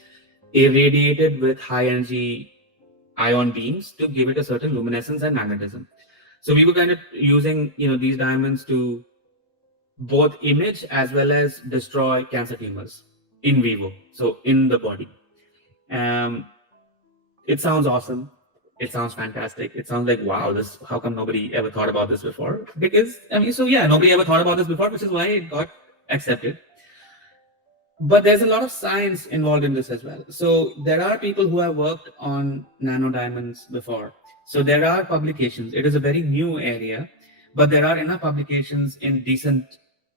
irradiated with high energy ion beams to give it a certain luminescence and magnetism. So we were kind of using, these diamonds to both image as well as destroy cancer tumors in vivo, so in the body. It sounds awesome. It sounds fantastic. It sounds like, wow, how come nobody ever thought about this before? Because, nobody ever thought about this before, which is why it got accepted. But there's a lot of science involved in this as well. So there are people who have worked on nano diamonds before. So there are publications. It is a very new area, but there are enough publications in decent,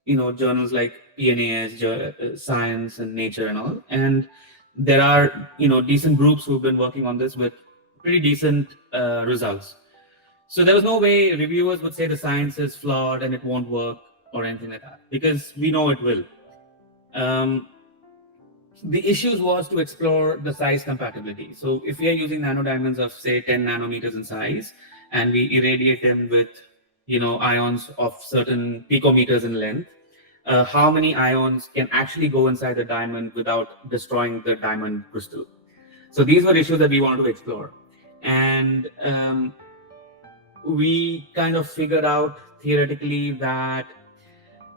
journals like PNAS, Science and Nature and all. And there are, decent groups who've been working on this with pretty decent results. So there was no way reviewers would say the science is flawed and it won't work or anything like that, because we know it will. The issues was to explore the size compatibility. So if we are using nano diamonds of say 10 nanometers in size, and we irradiate them with, ions of certain picometers in length, how many ions can actually go inside the diamond without destroying the diamond crystal? So these were issues that we wanted to explore. And we kind of figured out theoretically that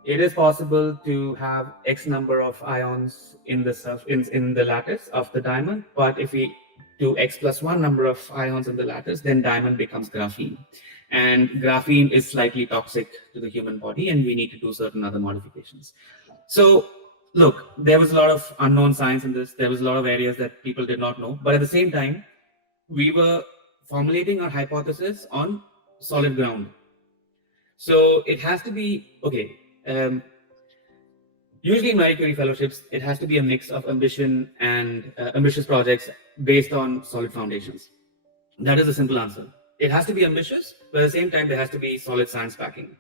it is possible to have X number of ions in the lattice of the diamond, but if we do X plus 1 number of ions in the lattice, then diamond becomes graphene. And graphene is slightly toxic to the human body, and we need to do certain other modifications. So look, there was a lot of unknown science in this. There was a lot of areas that people did not know, but at the same time, we were formulating our hypothesis on solid ground. So it has to be, okay, usually in Marie Curie Fellowships, it has to be a mix of ambition and ambitious projects based on solid foundations. That is a simple answer. It has to be ambitious, but at the same time, there has to be solid science backing.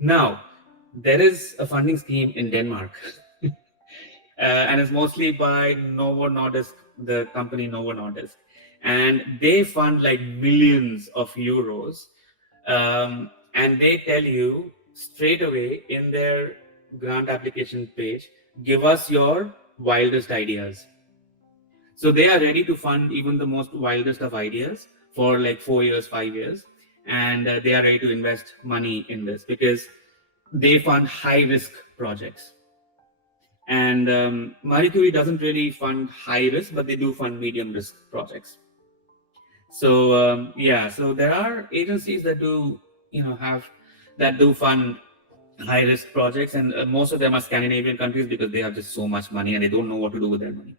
Now, there is a funding scheme in Denmark, and it's mostly by Novo Nordisk, the company Novo Nordisk. And they fund like millions of euros, and they tell you straight away in their grant application page, give us your wildest ideas. So they are ready to fund even the most wildest of ideas for like 4 years, 5 years. And they are ready to invest money in this because they fund high risk projects. And Marie Curie doesn't really fund high risk, but they do fund medium risk projects. So so there are agencies that do, do fund high risk projects, and most of them are Scandinavian countries because they have just so much money and they don't know what to do with their money.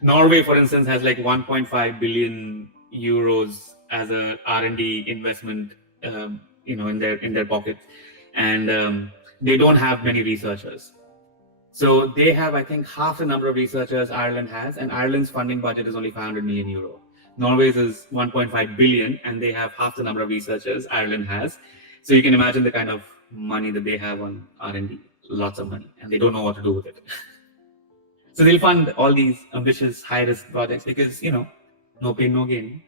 Norway, for instance, has like 1.5 billion euros as a R&D investment, in their pocket, and they don't have many researchers. So they have, I think, half the number of researchers Ireland has, and Ireland's funding budget is only 500 million euro. Norway's is 1.5 billion, and they have half the number of researchers Ireland has. So you can imagine the kind of money that they have on R&D, lots of money, and they don't know what to do with it. So they'll fund all these ambitious, high-risk projects because, no pain, no gain.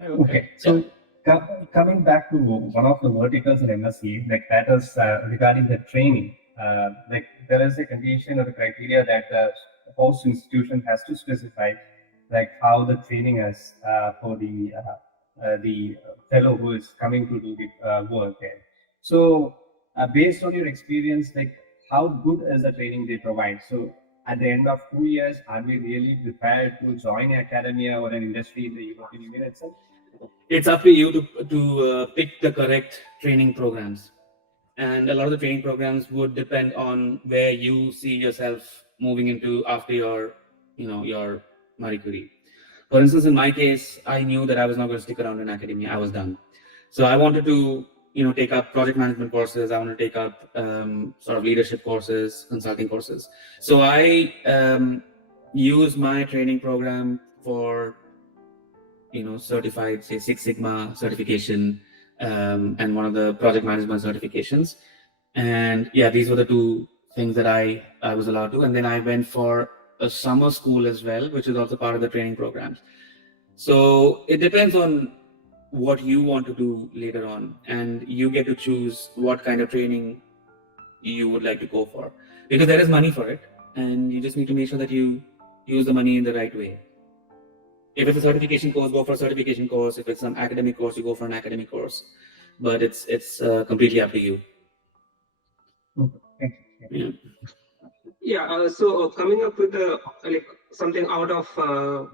Okay, so coming back to one of the verticals in MSCA, like that is regarding the training. Like there is a condition or a criteria that the host institution has to specify, like how the training is for the fellow who is coming to do the work there. So based on your experience, like how good is the training they provide? So at the end of 2 years, are we really prepared to join an academia or an industry in the European Union itself? It's up to you to pick the correct training programs. And a lot of the training programs would depend on where you see yourself moving into after your Marie Curie. For instance, in my case, I knew that I was not going to stick around in academia. I was done. So I wanted to, take up project management courses. I want to take up sort of leadership courses, consulting courses. So I use my training program for, certified, say, Six Sigma certification, and one of the project management certifications. And yeah, these were the two things that I was allowed to. And then I went for a summer school as well, which is also part of the training programs. So it depends on what you want to do later on, and you get to choose what kind of training you would like to go for, because there is money for it, and you just need to make sure that you use the money in the right way. If it's a certification course, go for a certification course. If it's an academic course, you go for an academic course. But it's completely up to you. Okay, thank you. Yeah. Yeah, so coming up with something out of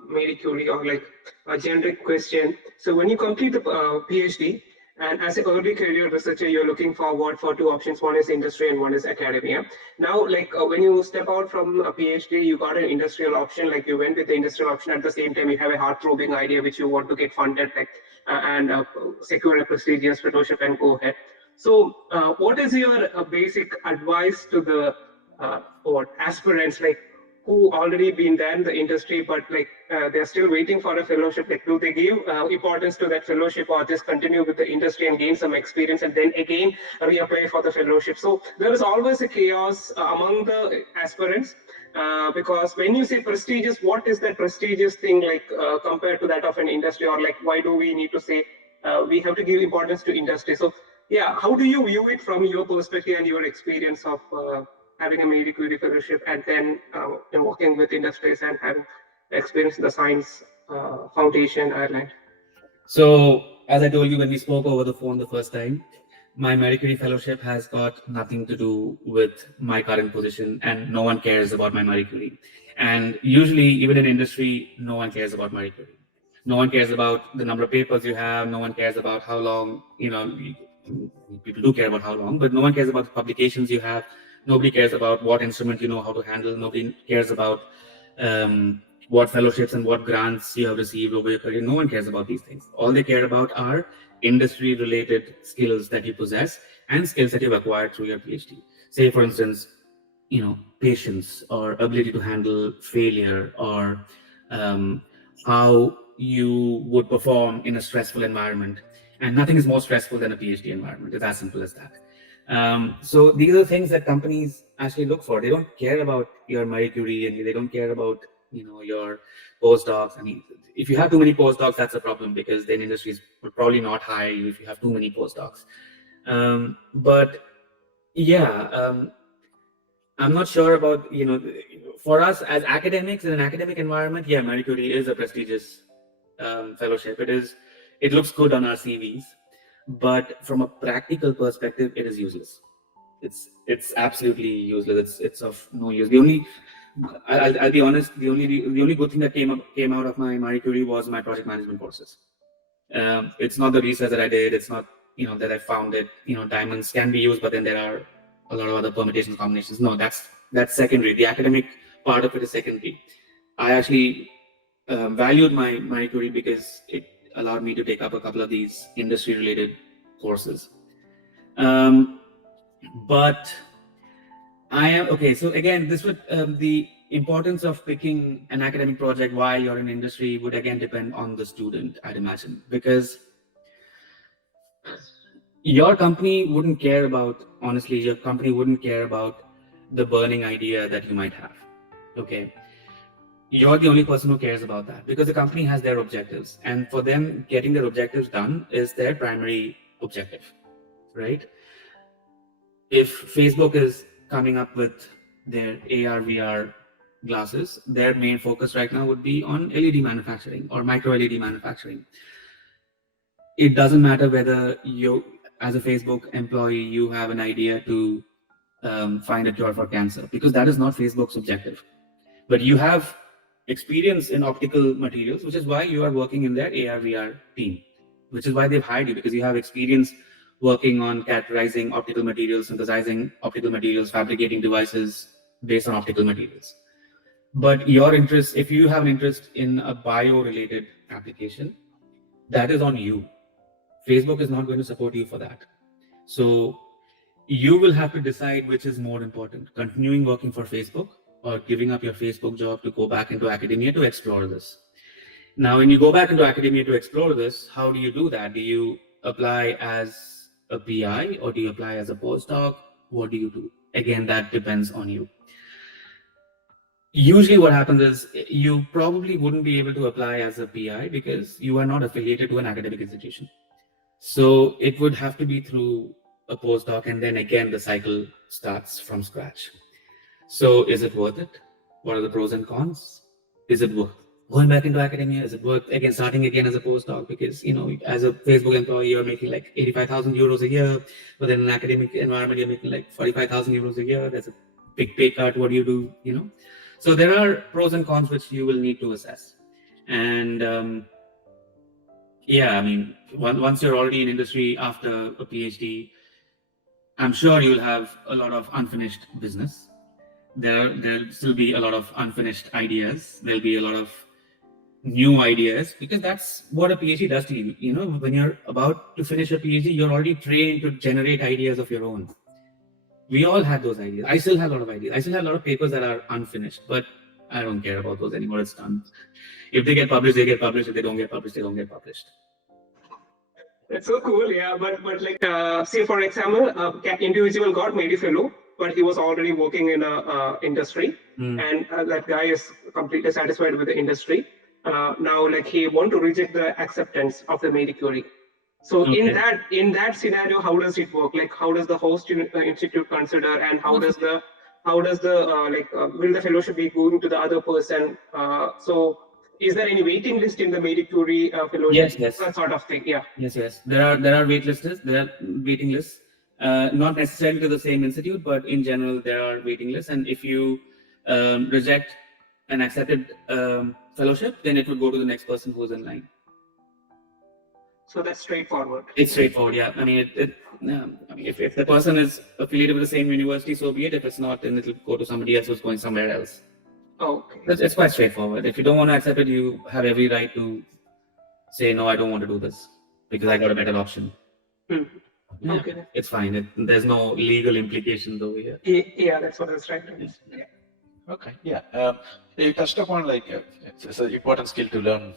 Marie Curie, or like a generic question. So when you complete the PhD, and as an early career researcher, you're looking forward for two options. One is industry and one is academia. Now, when you step out from a PhD, you got an industrial option. Like you went with the industrial option. At the same time, you have a heart-throbbing idea which you want to get funded, and secure a prestigious fellowship and go ahead. So, what is your basic advice to the or aspirants who already been there in the industry, but they're still waiting for a fellowship? Like, do they give importance to that fellowship, or just continue with the industry and gain some experience and then again reapply for the fellowship? So there is always a chaos among the aspirants, because when you say prestigious, what is that prestigious thing compared to that of an industry, or why do we need to say we have to give importance to industry? So yeah, how do you view it from your perspective and your experience of having a Marie Curie Fellowship, and then working with industries and having experience in the science foundation Ireland? So, as I told you when we spoke over the phone the first time, my Marie Curie Fellowship has got nothing to do with my current position, and no one cares about my Marie Curie. And usually, even in industry, no one cares about Marie Curie. No one cares about the number of papers you have. No one cares about how long, people do care about how long, but no one cares about the publications you have. Nobody cares about what instrument you know how to handle. Nobody cares about what fellowships and what grants you have received over your career. No one cares about these things. All they care about are industry-related skills that you possess and skills that you've acquired through your PhD. Say, for instance, patience, or ability to handle failure, or how you would perform in a stressful environment. And nothing is more stressful than a PhD environment. It's as simple as that. So these are things that companies actually look for. They don't care about your Marie Curie, and they don't care about your postdocs. I mean, if you have too many postdocs, that's a problem, because then industries would probably not hire you if you have too many postdocs. But yeah, I'm not sure about for us as academics in an academic environment. Yeah, Marie Curie is a prestigious fellowship. It looks good on our CVs. But from a practical perspective, it is useless. It's absolutely useless. It's of no use. I'll be honest. The only good thing that came out of my Marie Curie was my project management courses. It's not the research that I did. It's not that I found it. Diamonds can be used, but then there are a lot of other permutations, combinations. No, that's secondary. The academic part of it is secondary. I actually valued my Marie Curie because it allowed me to take up a couple of these industry-related courses. But I am okay. So again, this would the importance of picking an academic project while you're in industry would again depend on the student, I'd imagine, because your company wouldn't care about, honestly, your company wouldn't care about the burning idea that you might have. Okay. You're the only person who cares about that, because the company has their objectives, and for them, getting their objectives done is their primary objective, right? If Facebook is coming up with their AR, VR glasses, their main focus right now would be on LED manufacturing or micro LED manufacturing. It doesn't matter whether you, as a Facebook employee, you have an idea to find a cure for cancer, because that is not Facebook's objective. But you have experience in optical materials, which is why you are working in their AR, VR team, which is why they've hired you, because you have experience working on characterizing optical materials, synthesizing optical materials, fabricating devices based on optical materials. But your interest, if you have an interest in a bio-related application, that is on you. Facebook is not going to support you for that. So you will have to decide which is more important, continuing working for Facebook or giving up your Facebook job to go back into academia to explore this. Now, when you go back into academia to explore this, how do you do that? Do you apply as a PI, or do you apply as a postdoc? What do you do? Again, that depends on you. usually what happens is you probably wouldn't be able to apply as a PI because you are not affiliated to an academic institution. So it would have to be through a postdoc, and then again the cycle starts from scratch. So is it worth it? What are the pros and cons? Is it worth going back into academia? Is it worth again starting again as a postdoc? Because as a Facebook employee, you're making like 85,000 euros a year, but in an academic environment, you're making like 45,000 euros a year. That's a big pay cut. What do you do? So there are pros and cons which you will need to assess. And yeah, I mean, once you're already in industry after a PhD, I'm sure you'll have a lot of unfinished business. There'll still be a lot of unfinished ideas. There'll be a lot of new ideas, because that's what a PhD does to you. When you're about to finish a PhD, you're already trained to generate ideas of your own. We all had those ideas. I still have a lot of ideas. I still have a lot of papers that are unfinished, but I don't care about those anymore. It's done. If they get published, they get published. If they don't get published, they don't get published. That's so cool, yeah. But like, say for example, individual got made a fellow, but he was already working in a industry, and that guy is completely satisfied with the industry. Now, like, he want to reject the acceptance of the Marie Curie. So Okay. in that scenario, how does it work? Like, how does the host institute consider, and how does the will the fellowship be going to the other person? So is there any waiting list in the Marie Curie fellowship? Yes. That sort of thing, yeah. Yes. There are waiting lists. Not necessarily to the same institute, but in general there are waiting lists. And if you reject an accepted fellowship, then it would go to the next person who's in line. So that's straightforward. It's straightforward, yeah. I mean, if the person is affiliated with the same university, so be it. If it's not, then it'll go to somebody else who's going somewhere else. Okay. It's quite straightforward. If you don't want to accept it, you have every right to say, no, I don't want to do this because I got a better option. Yeah, okay. It's fine. There's no legal implications over here. Yeah, that's what I was trying to say. Yeah. Okay, yeah. You touched upon it's an important skill to learn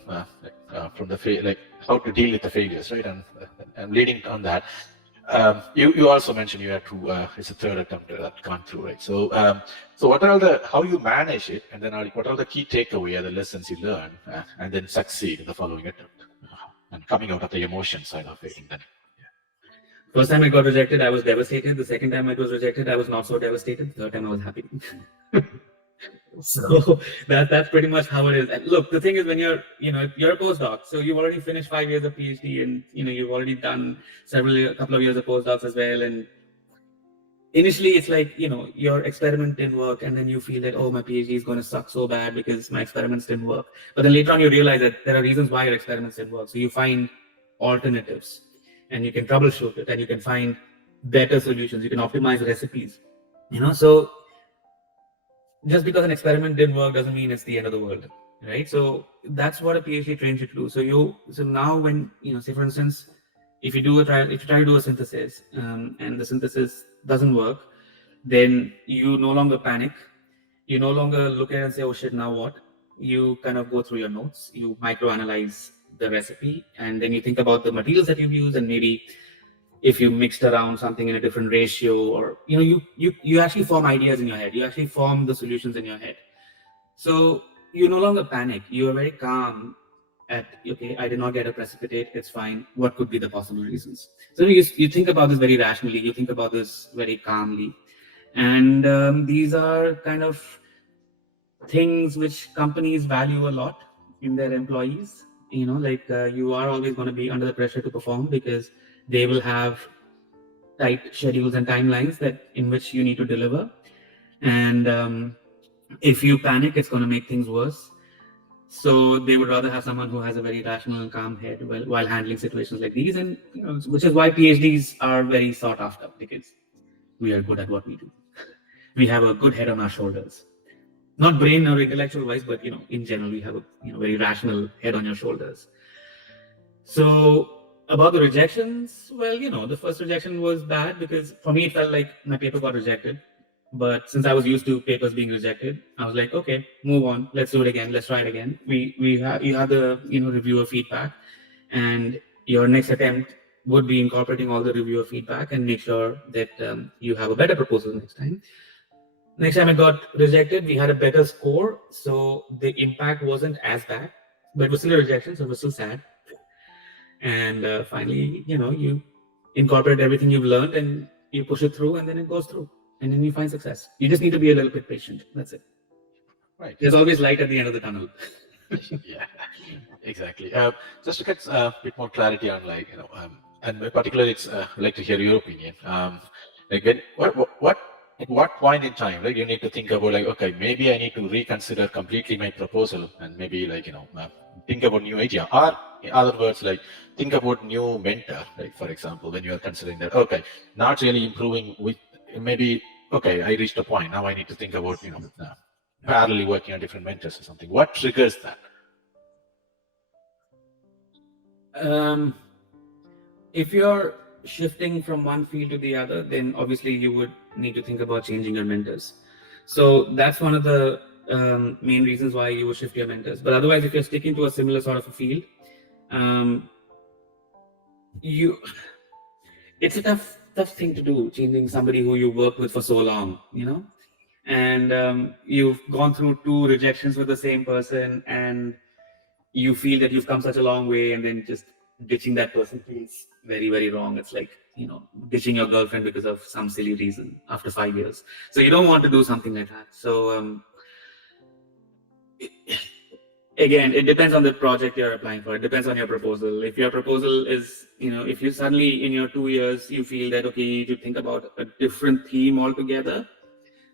from the how to deal with the failures, right? And leading on that, you also mentioned you had to it's a third attempt that gone through, right? So what are how you manage it, and then what are the key takeaway, the lessons you learn, and then succeed in the following attempt, and coming out of the emotion side of it, and then. First time I got rejected, I was devastated. The second time I was rejected, I was not so devastated. The third time I was happy. So that's pretty much how it is. And look, the thing is, when you're a postdoc, so you've already finished 5 years of PhD, and you've already done a couple of years of postdocs as well. And initially, it's like your experiment didn't work, and then you feel that, oh, my PhD is going to suck so bad because my experiments didn't work. But then later on, you realize that there are reasons why your experiments didn't work. So you find alternatives, and you can troubleshoot it, and you can find better solutions. You can optimize recipes. So just because an experiment didn't work doesn't mean it's the end of the world, right? So that's what a PhD trains you to do. So now when say for instance, if you try to do a synthesis, and the synthesis doesn't work, then you no longer panic. You no longer look at it and say, oh shit, now what? You kind of go through your notes, you microanalyze the recipe, and then you think about the materials that you've used, and maybe if you mixed around something in a different ratio, or you actually form ideas in your head. You actually form the solutions in your head. So you no longer panic. You are very calm at, okay, I did not get a precipitate, it's fine. What could be the possible reasons? So you think about this very rationally. You think about this very calmly. And these are kind of things which companies value a lot in their employees. You are always going to be under the pressure to perform, because they will have tight schedules and timelines in which you need to deliver. And if you panic, it's going to make things worse. So they would rather have someone who has a very rational and calm head while handling situations like these. And which is why PhDs are very sought after, because we are good at what we do. We have a good head on our shoulders. Not brain or intellectual wise, but in general, we have a very rational head on your shoulders. So about the rejections, well, the first rejection was bad, because for me it felt like my paper got rejected. But since I was used to papers being rejected, I was like, okay, move on. Let's do it again. Let's try it again. You have the reviewer feedback, and your next attempt would be incorporating all the reviewer feedback and make sure that you have a better proposal next time. Next time I got rejected, we had a better score, so the impact wasn't as bad, but it was still a rejection, so it was still sad. And finally, you incorporate everything you've learned and you push it through, and then it goes through, and then you find success. You just need to be a little bit patient. That's it. Right. There's always light at the end of the tunnel. Yeah, exactly. Just to get a bit more clarity on, and particularly, it's I'd like to hear your opinion. Like, at what point in time, like, you need to think about, like, okay, maybe I need to reconsider completely my proposal, and maybe, like, think about new idea, or in other words, like, think about new mentor. Like, for example, when you are considering that, okay, not really improving with, maybe, okay, I reached a point, now I need to think about, parallelly working on different mentors or something. What triggers that? If you're shifting from one field to the other, then obviously you would need to think about changing your mentors. So that's one of the main reasons why you would shift your mentors. But otherwise, if you're sticking to a similar sort of a field, it's a tough thing to do, changing somebody who you worked with for so long, and you've gone through 2 rejections with the same person, and you feel that you've come such a long way, and then just ditching that person feels very, very wrong. It's like, ditching your girlfriend because of some silly reason after 5 years. So you don't want to do something like that. So again, it depends on the project you're applying for. It depends on your proposal. If your proposal is, if you suddenly in your 2 years, you feel that, okay, you need to think about a different theme altogether,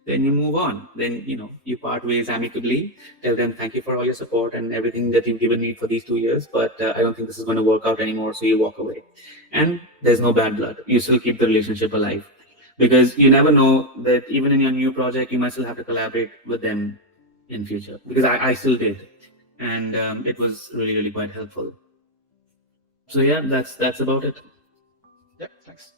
then you move on. Then, you part ways amicably, tell them, thank you for all your support and everything that you've given me for these 2 years, but I don't think this is going to work out anymore. So you walk away, and there's no bad blood. You still keep the relationship alive, because you never know that even in your new project, you might still have to collaborate with them in future, because I still did. And it was really, really quite helpful. So yeah, that's about it. Yeah, thanks.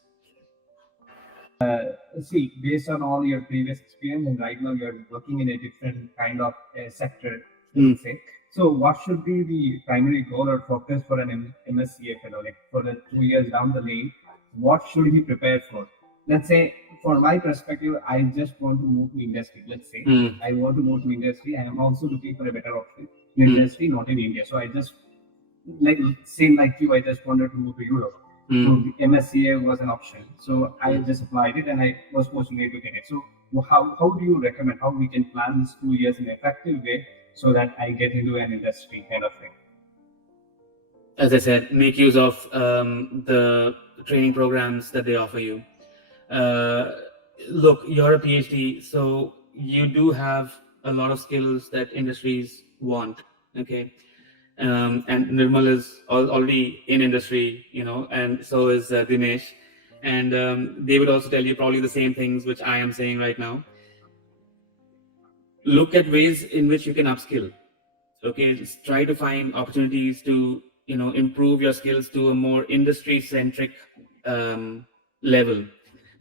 See, based on all your previous experience, and right now you're working in a different kind of sector, let's say. So, what should be the primary goal or focus for an MSCA fellow? Like, for the 2 years down the lane, what should he prepare for? Let's say, for my perspective, I just want to move to industry. Let's say I want to move to industry. I am also looking for a better option in industry, not in India. So I just, same like you, I just wanted to move to Europe. So the MSCA was an option. So I just applied it, and I was fortunate to get it. So how do you recommend how we can plan these 2 years in an effective way so that I get into an industry kind of thing? As I said, make use of the training programs that they offer you. Look, you're a PhD, so you do have a lot of skills that industries want. Okay. And Nirmal is already in industry, and so is Dinesh. And they would also tell you probably the same things which I am saying right now. Look at ways in which you can upskill. Okay, just try to find opportunities to, improve your skills to a more industry-centric level.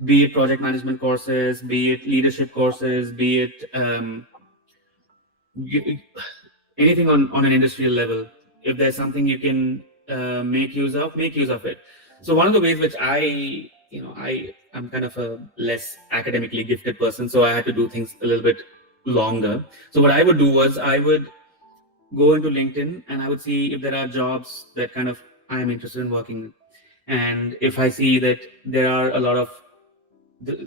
Be it project management courses, be it leadership courses, be it anything on an industrial level. If there's something you can make use of it. So one of the ways which I'm kind of a less academically gifted person, so I had to do things a little bit longer. So what I would do was I would go into LinkedIn, and I would see if there are jobs that kind of I'm interested in working. And if I see that there are a lot of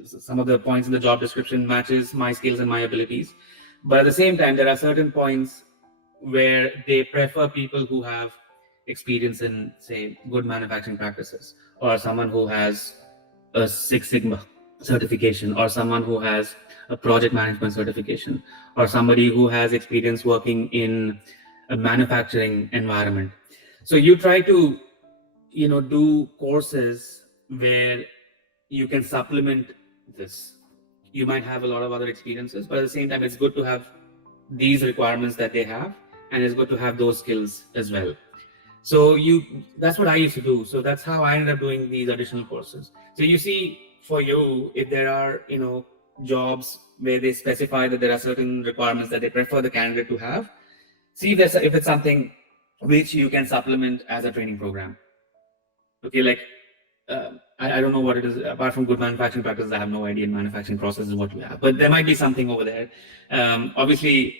some of the points in the job description matches my skills and my abilities, but at the same time, there are certain points where they prefer people who have experience in, say, good manufacturing practices, or someone who has a Six Sigma certification, or someone who has a project management certification, or somebody who has experience working in a manufacturing environment. So you try to, do courses where you can supplement this. You might have a lot of other experiences, but at the same time, it's good to have these requirements that they have, and it's good to have those skills as well. So that's what I used to do. So that's how I ended up doing these additional courses. So you see, for you, if there are, jobs where they specify that there are certain requirements that they prefer the candidate to have, see if it's something which you can supplement as a training program. Okay, like I don't know what it is. Apart from good manufacturing practices, I have no idea in manufacturing processes what you have, but there might be something over there. Obviously,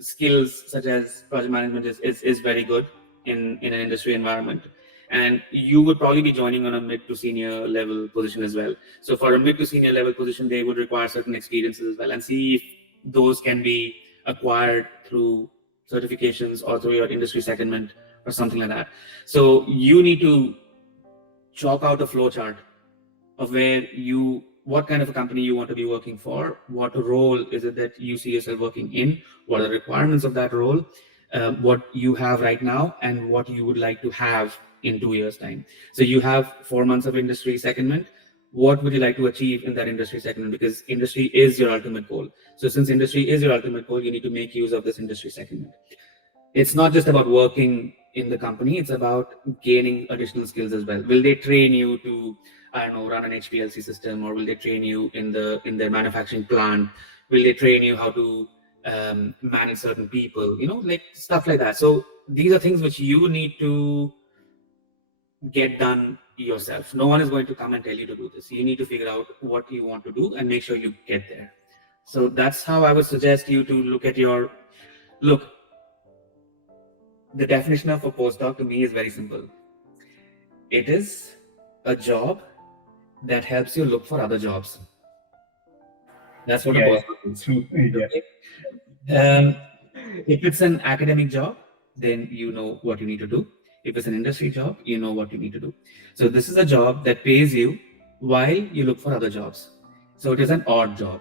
skills such as project management is very good in an industry environment. And you would probably be joining on a mid to senior level position as well. So for a mid to senior level position, they would require certain experiences as well, and see if those can be acquired through certifications or through your industry secondment or something like that. So you need to chalk out a flow chart of what kind of a company you want to be working for, what role is it that you see yourself working in, what are the requirements of that role, what you have right now, and what you would like to have in 2 years' time. So you have 4 months of industry secondment. What would you like to achieve in that industry secondment? Because industry is your ultimate goal. So since industry is your ultimate goal, you need to make use of this industry secondment. It's not just about working in the company, it's about gaining additional skills as well. Will they train you to, I don't know, run an HPLC system, or will they train you in their manufacturing plant? Will they train you how to manage certain people, like stuff like that. So these are things which you need to get done yourself. No one is going to come and tell you to do this. You need to figure out what you want to do and make sure you get there. So that's how I would suggest you to look at the definition of a postdoc to me is very simple. It is a job that helps you look for other jobs. That's what a postdoc is. True. If it's an academic job, then you know what you need to do. If it's an industry job, you know what you need to do. So this is a job that pays you while you look for other jobs. So it is an odd job.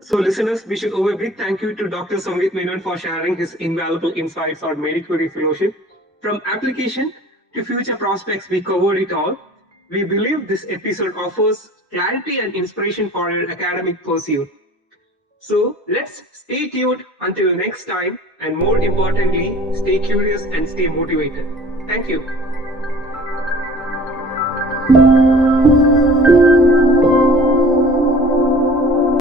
So listeners, we should owe a big thank you to Dr. Samvit Menon for sharing his invaluable insights on Marie Curie Fellowship. From application to future prospects, we covered it all. We believe this episode offers clarity and inspiration for your academic pursuit. So let's stay tuned until next time, and more importantly, stay curious and stay motivated. Thank you.